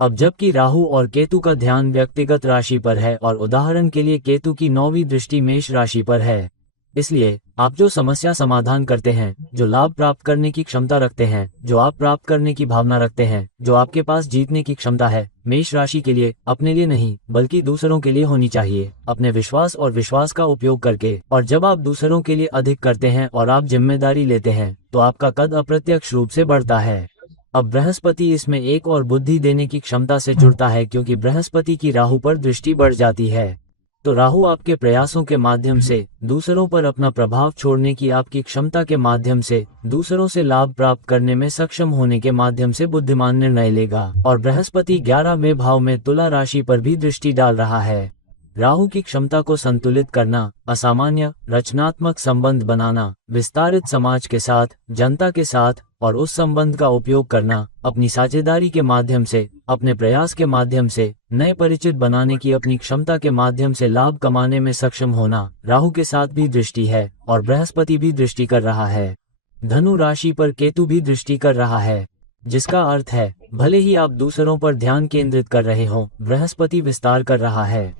अब जबकि राहु और केतु का ध्यान व्यक्तिगत राशि पर है और उदाहरण के लिए केतु की 9वीं दृष्टि मेष राशि पर है, इसलिए आप जो समस्या समाधान करते हैं, जो लाभ प्राप्त करने की क्षमता रखते हैं, जो आप प्राप्त करने की भावना रखते हैं, जो आपके पास जीतने की क्षमता है, मेष राशि के लिए अपने लिए नहीं बल्कि दूसरों के लिए होनी चाहिए, अपने विश्वास और विश्वास का उपयोग करके। और जब आप दूसरों के लिए अधिक करते हैं और आप जिम्मेदारी लेते हैं, तो आपका कद अप्रत्यक्ष रूप से बढ़ता है। अब बृहस्पति इसमें एक और बुद्धि देने की क्षमता से जुड़ता है, क्योंकि बृहस्पति की राहु पर दृष्टि बढ़ जाती है। तो राहु आपके प्रयासों के माध्यम से, दूसरों पर अपना प्रभाव छोड़ने की आपकी क्षमता के माध्यम से, दूसरों से लाभ प्राप्त करने में सक्षम होने के माध्यम से बुद्धिमान निर्णय लेगा। और बृहस्पति 11वें भाव में तुला राशि पर भी दृष्टि डाल रहा है। राहु की क्षमता को संतुलित करना, असामान्य रचनात्मक संबंध बनाना, विस्तारित समाज के साथ, जनता के साथ, और उस संबंध का उपयोग करना, अपनी साझेदारी के माध्यम से, अपने प्रयास के माध्यम से, नए परिचित बनाने की अपनी क्षमता के माध्यम से लाभ कमाने में सक्षम होना, राहु के साथ भी दृष्टि है और बृहस्पति भी दृष्टि कर रहा है। धनु राशि पर केतु भी दृष्टि कर रहा है, जिसका अर्थ है भले ही आप दूसरों पर ध्यान केंद्रित कर रहे हो, बृहस्पति विस्तार कर रहा है।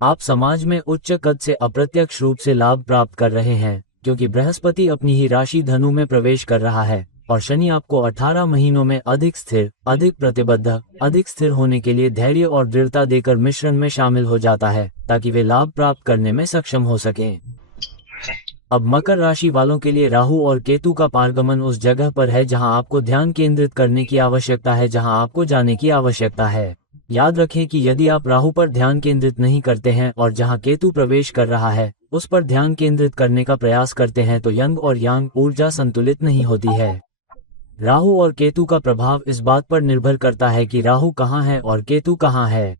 आप समाज में उच्च कद से अप्रत्यक्ष रूप से लाभ प्राप्त कर रहे हैं, क्योंकि बृहस्पति अपनी ही राशि धनु में प्रवेश कर रहा है और शनि आपको 18 महीनों में अधिक स्थिर, अधिक प्रतिबद्ध, अधिक स्थिर होने के लिए धैर्य और दृढ़ता देकर मिश्रण में शामिल हो जाता है, ताकि वे लाभ प्राप्त करने में सक्षम हो सकें। अब मकर राशि वालों के लिए राहु और केतु का पारगमन उस जगह पर है जहां आपको ध्यान केंद्रित करने की आवश्यकता है, जहां आपको जाने की आवश्यकता है। याद रखें कि यदि आप राहु पर ध्यान केंद्रित नहीं करते हैं और जहां केतु प्रवेश कर रहा है उस पर ध्यान केंद्रित करने का प्रयास करते हैं, तो यंग और यांग ऊर्जा संतुलित नहीं होती है। राहु और केतु का प्रभाव इस बात पर निर्भर करता है कि राहु कहाँ है और केतु कहाँ है,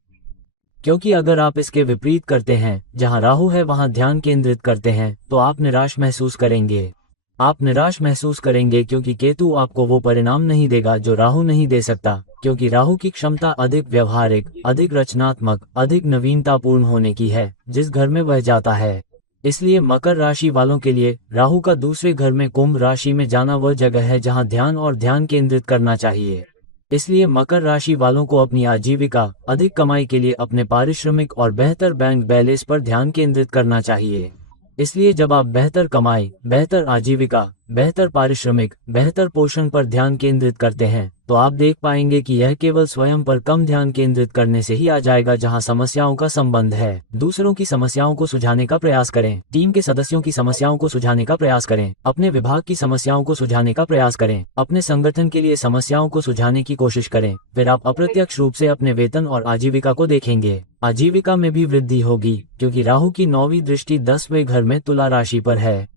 क्योंकि अगर आप इसके विपरीत करते हैं, जहां राहु है वहां ध्यान केंद्रित करते हैं, तो आप निराश महसूस करेंगे। आप निराश महसूस करेंगे क्योंकि केतु आपको वो परिणाम नहीं देगा जो राहु नहीं दे सकता, क्योंकि राहु की क्षमता अधिक व्यवहारिक, अधिक रचनात्मक, अधिक नवीनतापूर्ण होने की है जिस घर में वह जाता है। इसलिए मकर राशि वालों के लिए राहु का दूसरे घर में कुंभ राशि में जाना वह जगह है जहां ध्यान और ध्यान केंद्रित करना चाहिए। इसलिए मकर राशि वालों को अपनी आजीविका, अधिक कमाई के लिए अपने पारिश्रमिक और बेहतर बैंक बैलेंस पर ध्यान केंद्रित करना चाहिए। इसलिए जब आप बेहतर कमाई, बेहतर आजीविका, बेहतर पारिश्रमिक, बेहतर पोषण पर ध्यान केंद्रित करते हैं, तो आप देख पाएंगे कि यह केवल स्वयं पर कम ध्यान केंद्रित करने से ही आ जाएगा जहां समस्याओं का संबंध है। दूसरों की समस्याओं को सुलझाने का प्रयास करें, टीम के सदस्यों की समस्याओं को सुलझाने का प्रयास करें, अपने विभाग की समस्याओं को सुलझाने का प्रयास करें, अपने संगठन के लिए समस्याओं को सुलझाने की कोशिश करें। फिर आप अप्रत्यक्ष रूप से अपने वेतन और आजीविका को देखेंगे। आजीविका में भी वृद्धि होगी, क्योंकि राहु की 9वीं दृष्टि 10वें घर में तुला राशि पर है।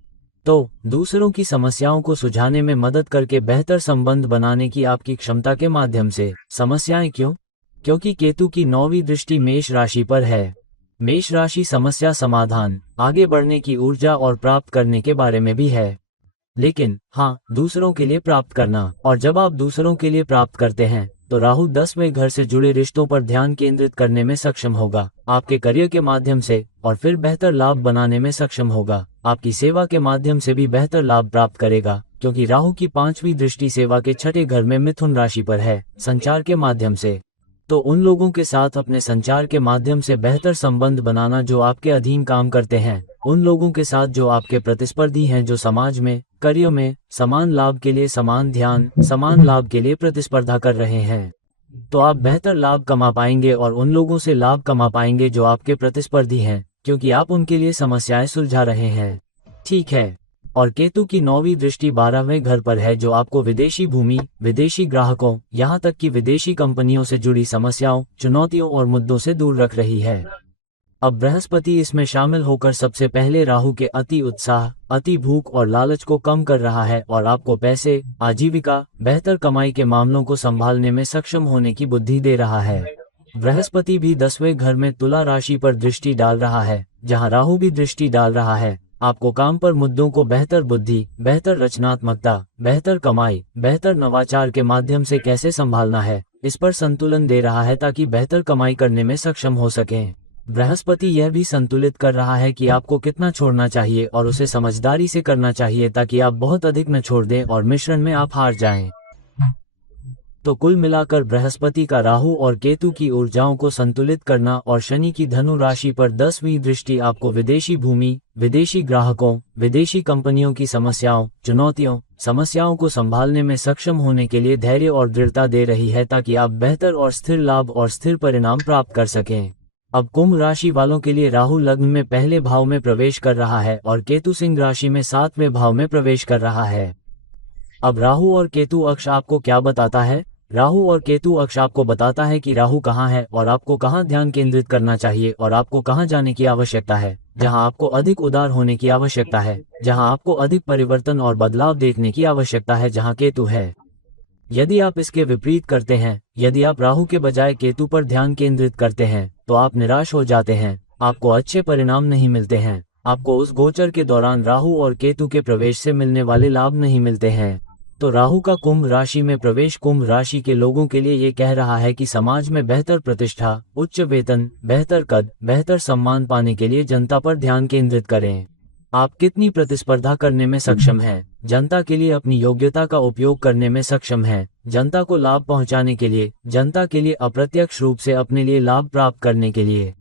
तो दूसरों की समस्याओं को सुलझाने में मदद करके बेहतर संबंध बनाने की आपकी क्षमता के माध्यम से। समस्याएं क्यों? क्योंकि केतु की 9वीं दृष्टि मेष राशि पर है। मेष राशि समस्या समाधान, आगे बढ़ने की ऊर्जा और प्राप्त करने के बारे में भी है, लेकिन हाँ, दूसरों के लिए प्राप्त करना। और जब आप दूसरों के लिए प्राप्त करते हैं तो राहु 10वें घर से जुड़े रिश्तों पर ध्यान केंद्रित करने में सक्षम होगा, आपके करियर के माध्यम से, और फिर बेहतर लाभ बनाने में सक्षम होगा। आपकी सेवा के माध्यम से भी बेहतर लाभ प्राप्त करेगा, क्योंकि राहु की 5वीं दृष्टि सेवा के 6ठे घर में मिथुन राशि पर है, संचार के माध्यम से। तो उन लोगों के साथ अपने संचार के माध्यम से बेहतर संबंध बनाना जो आपके अधीन काम करते हैं, उन लोगों के साथ जो आपके प्रतिस्पर्धी हैं, जो समाज में, करियर में समान लाभ के लिए समान ध्यान, समान लाभ के लिए प्रतिस्पर्धा कर रहे हैं। तो आप बेहतर लाभ कमा पाएंगे और उन लोगों से लाभ कमा पाएंगे जो आपके प्रतिस्पर्धी हैं, क्योंकि आप उनके लिए समस्याएं सुलझा रहे हैं। ठीक है। और केतु की 9वीं दृष्टि 12वें घर पर है, जो आपको विदेशी भूमि, विदेशी ग्राहकों, यहाँ तक कि विदेशी कंपनियों से जुड़ी समस्याओं, चुनौतियों और मुद्दों से दूर रख रही है। अब बृहस्पति इसमें शामिल होकर सबसे पहले राहु के अति उत्साह, अति भूख और लालच को कम कर रहा है और आपको पैसे, आजीविका, बेहतर कमाई के मामलों को संभालने में सक्षम होने की बुद्धि दे रहा है। बृहस्पति भी 10वें घर में तुला राशि पर दृष्टि डाल रहा है, जहां राहु भी दृष्टि डाल रहा है। आपको काम पर मुद्दों को बेहतर बुद्धि, बेहतर रचनात्मकता, बेहतर कमाई, बेहतर नवाचार के माध्यम से कैसे संभालना है, इस पर संतुलन दे रहा है ताकि बेहतर कमाई करने में सक्षम हो सकें। बृहस्पति यह भी संतुलित कर रहा है कि आपको कितना छोड़ना चाहिए और उसे समझदारी से करना चाहिए, ताकि आप बहुत अधिक न छोड़ दें और मिश्रण में आप हार जाएं। तो कुल मिलाकर बृहस्पति का राहु और केतु की ऊर्जाओं को संतुलित करना और शनि की धनु राशि पर 10वीं दृष्टि आपको विदेशी भूमि, विदेशी ग्राहकों, विदेशी कंपनियों की समस्याओं, चुनौतियों, समस्याओं को संभालने में सक्षम होने के लिए धैर्य और दृढ़ता दे रही है, ताकि आप बेहतर और स्थिर लाभ और स्थिर परिणाम प्राप्त कर सकें। अब कुंभ राशि वालों के लिए राहु लग्न में पहले भाव में प्रवेश कर रहा है और केतु सिंह राशि में 7वें भाव में प्रवेश कर रहा है। अब राहु और केतु अक्ष आपको क्या बताता है? राहु और केतु अक्ष आपको बताता है कि राहु कहाँ है और आपको कहाँ ध्यान केंद्रित करना चाहिए और आपको कहाँ जाने की आवश्यकता है, जहाँ आपको अधिक उदार होने की आवश्यकता है, जहाँ आपको अधिक परिवर्तन और बदलाव देखने की आवश्यकता है, जहाँ केतु है। यदि आप इसके विपरीत करते हैं, यदि आप राहु के बजाय केतु पर ध्यान केंद्रित करते हैं, तो आप निराश हो जाते हैं, आपको अच्छे परिणाम नहीं मिलते हैं, आपको उस गोचर के दौरान राहु और केतु के प्रवेश से मिलने वाले लाभ नहीं मिलते हैं। तो राहु का कुंभ राशि में प्रवेश कुंभ राशि के लोगों के लिए ये कह रहा है कि समाज में बेहतर प्रतिष्ठा, उच्च वेतन, बेहतर कद, बेहतर सम्मान पाने के लिए जनता पर ध्यान केंद्रित करें। आप कितनी प्रतिस्पर्धा करने में सक्षम हैं, जनता के लिए अपनी योग्यता का उपयोग करने में सक्षम हैं, जनता को लाभ पहुंचाने के लिए, जनता के लिए अप्रत्यक्ष रूप से अपने लिए लाभ प्राप्त करने के लिए।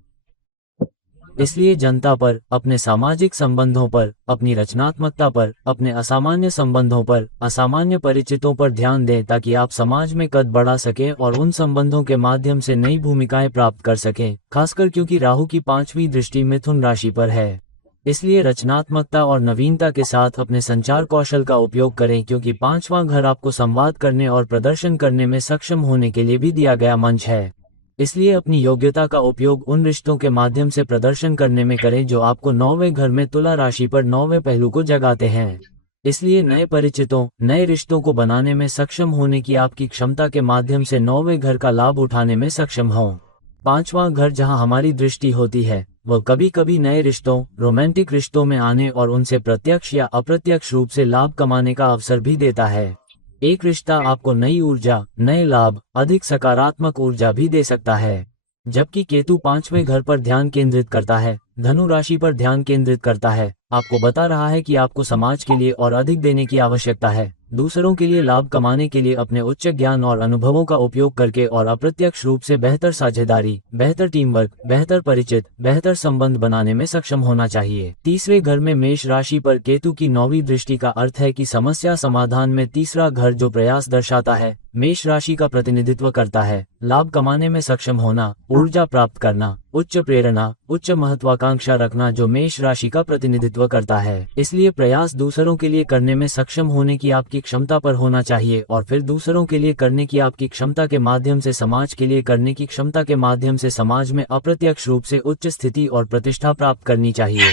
इसलिए जनता पर, अपने सामाजिक संबंधों पर, अपनी रचनात्मकता पर, अपने असामान्य संबंधों पर, असामान्य परिचितों पर ध्यान दें ताकि आप समाज में कद बढ़ा सकें और उन संबंधों के माध्यम से नई भूमिकाएं प्राप्त कर सकें, खासकर क्योंकि राहु की 5वीं दृष्टि मिथुन राशि पर है। इसलिए रचनात्मकता और नवीनता के साथ अपने संचार कौशल का उपयोग करें, क्योंकि 5वां घर आपको संवाद करने और प्रदर्शन करने में सक्षम होने के लिए भी दिया गया मंच है। इसलिए अपनी योग्यता का उपयोग उन रिश्तों के माध्यम से प्रदर्शन करने में करें जो आपको 9वें घर में तुला राशि पर 9वें पहलू को जगाते हैं। इसलिए नए परिचितों, नए रिश्तों को बनाने में सक्षम होने की आपकी क्षमता के माध्यम से 9वें घर का लाभ उठाने में सक्षम हों। 5वां घर जहां हमारी दृष्टि होती है, वह कभी कभी नए रिश्तों, रोमांटिक रिश्तों में आने और उनसे प्रत्यक्ष या अप्रत्यक्ष रूप से लाभ कमाने का अवसर भी देता है। एक रिश्ता आपको नई ऊर्जा, नए लाभ, अधिक सकारात्मक ऊर्जा भी दे सकता है। जबकि केतु 5वें घर पर ध्यान केंद्रित करता है, धनु राशि पर ध्यान केंद्रित करता है, आपको बता रहा है कि आपको समाज के लिए और अधिक देने की आवश्यकता है, दूसरों के लिए लाभ कमाने के लिए अपने उच्च ज्ञान और अनुभवों का उपयोग करके और अप्रत्यक्ष रूप से बेहतर साझेदारी, बेहतर टीम वर्क, बेहतर परिचित, बेहतर संबंध बनाने में सक्षम होना चाहिए। तीसरे घर में मेष राशि पर केतु की 9वीं दृष्टि का अर्थ है कि समस्या समाधान में तीसरा घर जो प्रयास दर्शाता है, मेष राशि का प्रतिनिधित्व करता है, लाभ कमाने में सक्षम होना, ऊर्जा प्राप्त करना, उच्च प्रेरणा, उच्च महत्वाकांक्षा रखना जो मेष राशि का प्रतिनिधित्व करता है। इसलिए प्रयास दूसरों के लिए करने में सक्षम होने की आपकी क्षमता पर होना चाहिए और फिर दूसरों के लिए करने की आपकी क्षमता के माध्यम से समाज के लिए करने की क्षमता के माध्यम से समाज में अप्रत्यक्ष रूप से उच्च स्थिति और प्रतिष्ठा प्राप्त करनी चाहिए।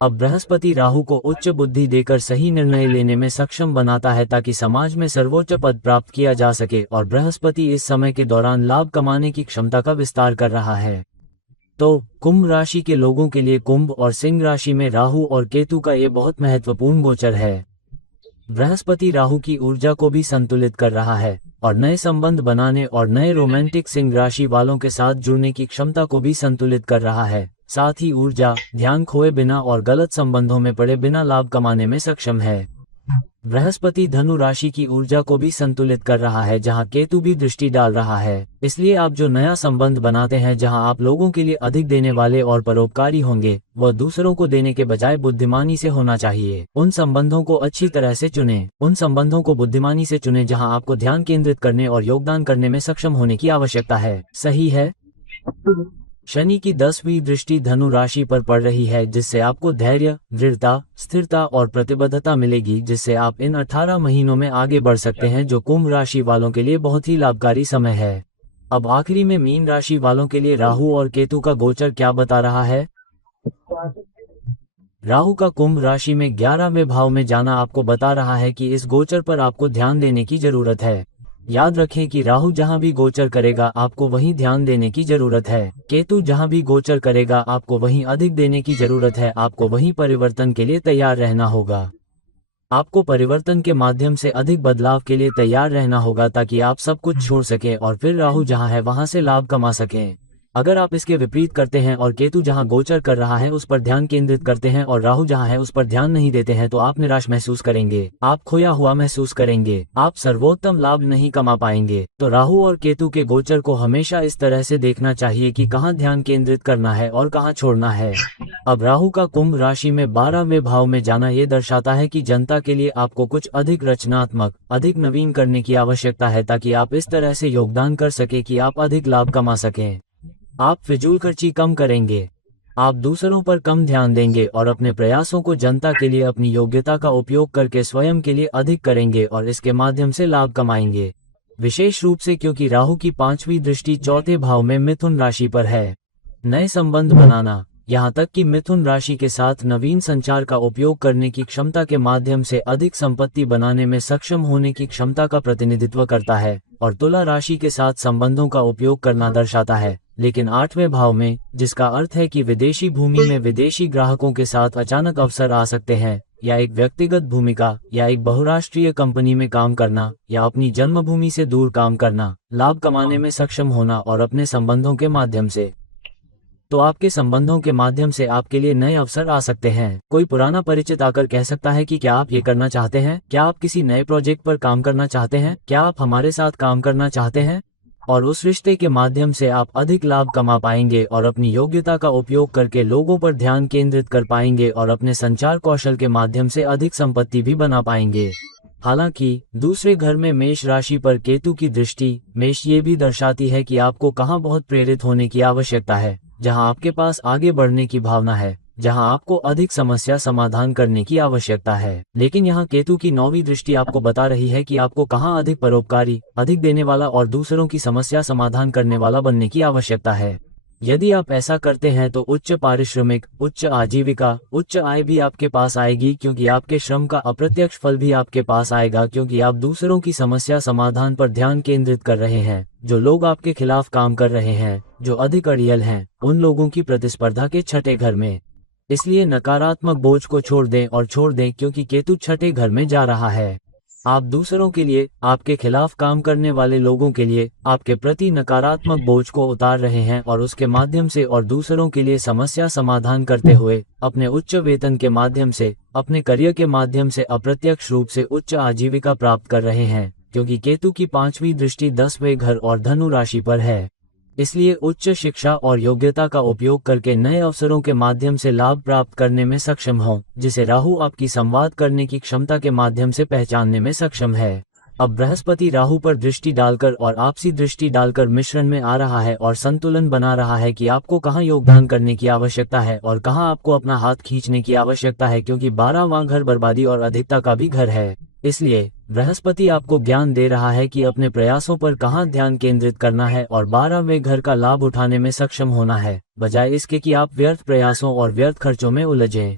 अब बृहस्पति राहु को उच्च बुद्धि देकर सही निर्णय लेने में सक्षम बनाता है ताकि समाज में सर्वोच्च पद प्राप्त किया जा सके और बृहस्पति इस समय के दौरान लाभ कमाने की क्षमता का विस्तार कर रहा है। तो कुंभ राशि के लोगों के लिए कुंभ और सिंह राशि में राहु और केतु का ये बहुत महत्वपूर्ण गोचर है। बृहस्पति राहु की ऊर्जा को भी संतुलित कर रहा है और नए संबंध बनाने और नए रोमांटिक सिंह राशि वालों के साथ जुड़ने की क्षमता को भी संतुलित कर रहा है। साथ ही ऊर्जा, ध्यान खोए बिना और गलत संबंधों में पड़े बिना लाभ कमाने में सक्षम है। बृहस्पति धनु राशि की ऊर्जा को भी संतुलित कर रहा है जहां केतु भी दृष्टि डाल रहा है। इसलिए आप जो नया संबंध बनाते हैं जहां आप लोगों के लिए अधिक देने वाले और परोपकारी होंगे, वह दूसरों को देने के बजाय बुद्धिमानी से होना चाहिए। उन संबंधों को अच्छी तरह से चुनें, उन संबंधों को बुद्धिमानी से चुनें जहां आपको ध्यान केंद्रित करने और योगदान करने में सक्षम होने की आवश्यकता है। सही है। शनि की 10वीं दृष्टि धनु राशि पर पड़ रही है जिससे आपको धैर्य, दृढ़ता, स्थिरता और प्रतिबद्धता मिलेगी जिससे आप इन 18 महीनों में आगे बढ़ सकते हैं जो कुंभ राशि वालों के लिए बहुत ही लाभकारी समय है। अब आखिरी में मीन राशि वालों के लिए राहु और केतु का गोचर क्या बता रहा है। राहु का कुंभ राशि में 11वें भाव में जाना आपको बता रहा है कि इस गोचर पर आपको ध्यान देने की जरूरत है। याद रखें कि राहु जहां भी गोचर करेगा आपको वहीं ध्यान देने की जरूरत है। केतु जहां भी गोचर करेगा आपको वहीं अधिक देने की जरूरत है। आपको वहीं परिवर्तन के लिए तैयार रहना होगा। आपको परिवर्तन के माध्यम से अधिक बदलाव के लिए तैयार रहना होगा ताकि आप सब कुछ छोड़ सकें और फिर राहु जहां है वहां से लाभ कमा सकें। अगर आप इसके विपरीत करते हैं और केतु जहां गोचर कर रहा है उस पर ध्यान केंद्रित करते हैं और राहु जहां है उस पर ध्यान नहीं देते हैं तो आप निराश महसूस करेंगे, आप खोया हुआ महसूस करेंगे, आप सर्वोत्तम लाभ नहीं कमा पाएंगे। तो राहु और केतु के गोचर को हमेशा इस तरह से देखना चाहिए कि कहां ध्यान केंद्रित करना है और कहां छोड़ना है। अब राहु का कुंभ राशि में 12वें भाव में जाना ये दर्शाता है कि जनता के लिए आपको कुछ अधिक रचनात्मक, अधिक नवीन करने की आवश्यकता है ताकि आप इस तरह से योगदान कर सके कि आप अधिक लाभ कमा सकें। आप फिजूल खर्ची कम करेंगे, आप दूसरों पर कम ध्यान देंगे और अपने प्रयासों को जनता के लिए अपनी योग्यता का उपयोग करके स्वयं के लिए अधिक करेंगे और इसके माध्यम से लाभ कमाएंगे। विशेष रूप से क्योंकि राहु की 5वीं दृष्टि चौथे भाव में मिथुन राशि पर है। नए संबंध बनाना, यहाँ तक कि मिथुन राशि के साथ नवीन संचार का उपयोग करने की क्षमता के माध्यम से अधिक संपत्ति बनाने में सक्षम होने की क्षमता का प्रतिनिधित्व करता है। और तुला राशि के साथ संबंधों का उपयोग करना दर्शाता है, लेकिन 8वें भाव में, जिसका अर्थ है कि विदेशी भूमि में विदेशी ग्राहकों के साथ अचानक अवसर आ सकते हैं, या एक व्यक्तिगत भूमिका या एक बहुराष्ट्रीय कंपनी में काम करना, या अपनी जन्मभूमि से दूर काम करना, लाभ कमाने में सक्षम होना और अपने संबंधों के माध्यम से। तो आपके संबंधों के माध्यम से आपके लिए नए अवसर आ सकते हैं। कोई पुराना परिचित आकर कह सकता है कि क्या आप ये करना चाहते हैं? क्या आप किसी नए प्रोजेक्ट पर काम करना चाहते हैं? क्या आप हमारे साथ काम करना चाहते हैं? और उस रिश्ते के माध्यम से आप अधिक लाभ कमा पाएंगे और अपनी योग्यता का उपयोग करके लोगों पर ध्यान केंद्रित कर पाएंगे और अपने संचार कौशल के माध्यम से अधिक संपत्ति भी बना पाएंगे। हालांकि दूसरे घर में मेष राशि पर केतु की दृष्टि मेष ये भी दर्शाती है कि आपको कहाँ बहुत प्रेरित होने की आवश्यकता है, जहां आपके पास आगे बढ़ने की भावना है, जहां आपको अधिक समस्या समाधान करने की आवश्यकता है। लेकिन यहां केतु की 9वीं दृष्टि आपको बता रही है कि आपको कहां अधिक परोपकारी, अधिक देने वाला और दूसरों की समस्या समाधान करने वाला बनने की आवश्यकता है। यदि आप ऐसा करते हैं तो उच्च पारिश्रमिक, उच्च आजीविका, उच्च आय भी आपके पास आएगी, क्योंकि आपके श्रम का अप्रत्यक्ष फल भी आपके पास आएगा, क्योंकि आप दूसरों की समस्या समाधान पर ध्यान केंद्रित कर रहे हैं। जो लोग आपके खिलाफ काम कर रहे हैं, जो अधिक अड़ियल हैं, उन लोगों की प्रतिस्पर्धा के 6ठे घर में। इसलिए नकारात्मक बोझ को छोड़ दें क्योंकि केतु 6ठे घर में जा रहा है। आप दूसरों के लिए, आपके खिलाफ काम करने वाले लोगों के लिए आपके प्रति नकारात्मक बोझ को उतार रहे हैं और उसके माध्यम से और दूसरों के लिए समस्या समाधान करते हुए अपने उच्च वेतन के माध्यम से, अपने करियर के माध्यम से अप्रत्यक्ष रूप से उच्च आजीविका प्राप्त कर रहे हैं, क्योंकि केतु की 5वीं दृष्टि 10वें घर और धनु राशि पर है। इसलिए उच्च शिक्षा और योग्यता का उपयोग करके नए अवसरों के माध्यम से लाभ प्राप्त करने में सक्षम हो, जिसे राहु आपकी संवाद करने की क्षमता के माध्यम से पहचानने में सक्षम है। अब बृहस्पति राहु पर दृष्टि डालकर और आपसी दृष्टि डालकर मिश्रण में आ रहा है और संतुलन बना रहा है कि आपको कहाँ योगदान करने की आवश्यकता है और कहाँ आपको अपना हाथ खींचने की आवश्यकता है, क्योंकि 12वां घर बर्बादी और अधिकता का भी घर है। इसलिए बृहस्पति आपको ज्ञान दे रहा है कि अपने प्रयासों पर कहाँ ध्यान केंद्रित करना है और 12वें घर का लाभ उठाने में सक्षम होना है, बजाय इसके कि आप व्यर्थ प्रयासों और व्यर्थ खर्चों में उलझें।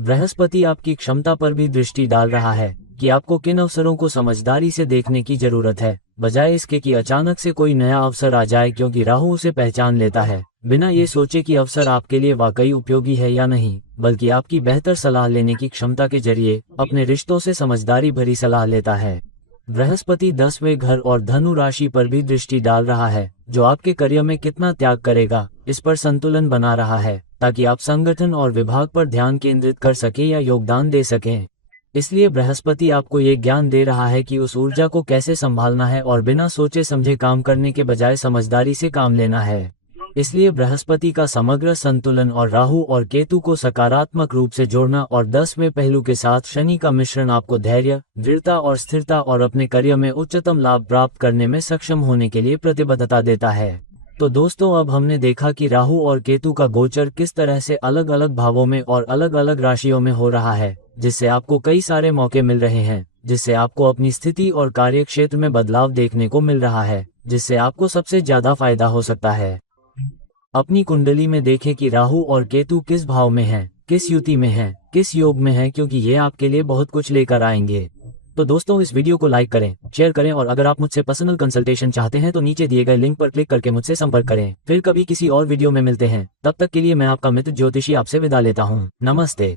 बृहस्पति आपकी क्षमता पर भी दृष्टि डाल रहा है कि आपको किन अवसरों को समझदारी से देखने की जरूरत है, बजाय इसके कि अचानक से कोई नया अवसर आ जाए, क्योंकि राहु उसे पहचान लेता है बिना ये सोचे कि अवसर आपके लिए वाकई उपयोगी है या नहीं, बल्कि आपकी बेहतर सलाह लेने की क्षमता के जरिए अपने रिश्तों से समझदारी भरी सलाह लेता है। बृहस्पति 10वें घर और धनु राशि पर भी दृष्टि डाल रहा है, जो आपके करियर में कितना त्याग करेगा इस पर संतुलन बना रहा है, ताकि आप संगठन और विभाग पर ध्यान केंद्रित कर सकें या योगदान दे सकें। इसलिए बृहस्पति आपको ये ज्ञान दे रहा है कि उस ऊर्जा को कैसे संभालना है और बिना सोचे समझे काम करने के बजाय समझदारी से काम लेना है। इसलिए बृहस्पति का समग्र संतुलन और राहु और केतु को सकारात्मक रूप से जोड़ना और 10वें पहलू के साथ शनि का मिश्रण आपको धैर्य, दृढ़ता और स्थिरता और अपने करियर में उच्चतम लाभ प्राप्त करने में सक्षम होने के लिए प्रतिबद्धता देता है। तो दोस्तों, अब हमने देखा कि राहु और केतु का गोचर किस तरह से अलग अलग भावों में और अलग अलग राशियों में हो रहा है, जिससे आपको कई सारे मौके मिल रहे हैं, जिससे आपको अपनी स्थिति और कार्य क्षेत्र में बदलाव देखने को मिल रहा है, जिससे आपको सबसे ज्यादा फायदा हो सकता है। अपनी कुंडली में देखें कि राहु और केतु किस भाव में हैं, किस युति में हैं, किस योग में हैं, क्योंकि ये आपके लिए बहुत कुछ लेकर आएंगे। तो दोस्तों, इस वीडियो को लाइक करें, शेयर करें और अगर आप मुझसे पर्सनल कंसल्टेशन चाहते हैं तो नीचे दिए गए लिंक पर क्लिक करके मुझसे संपर्क करें। फिर कभी किसी और वीडियो में मिलते हैं, तब तक के लिए मैं आपका मित्र ज्योतिषी आपसे विदा लेता हूँ। नमस्ते।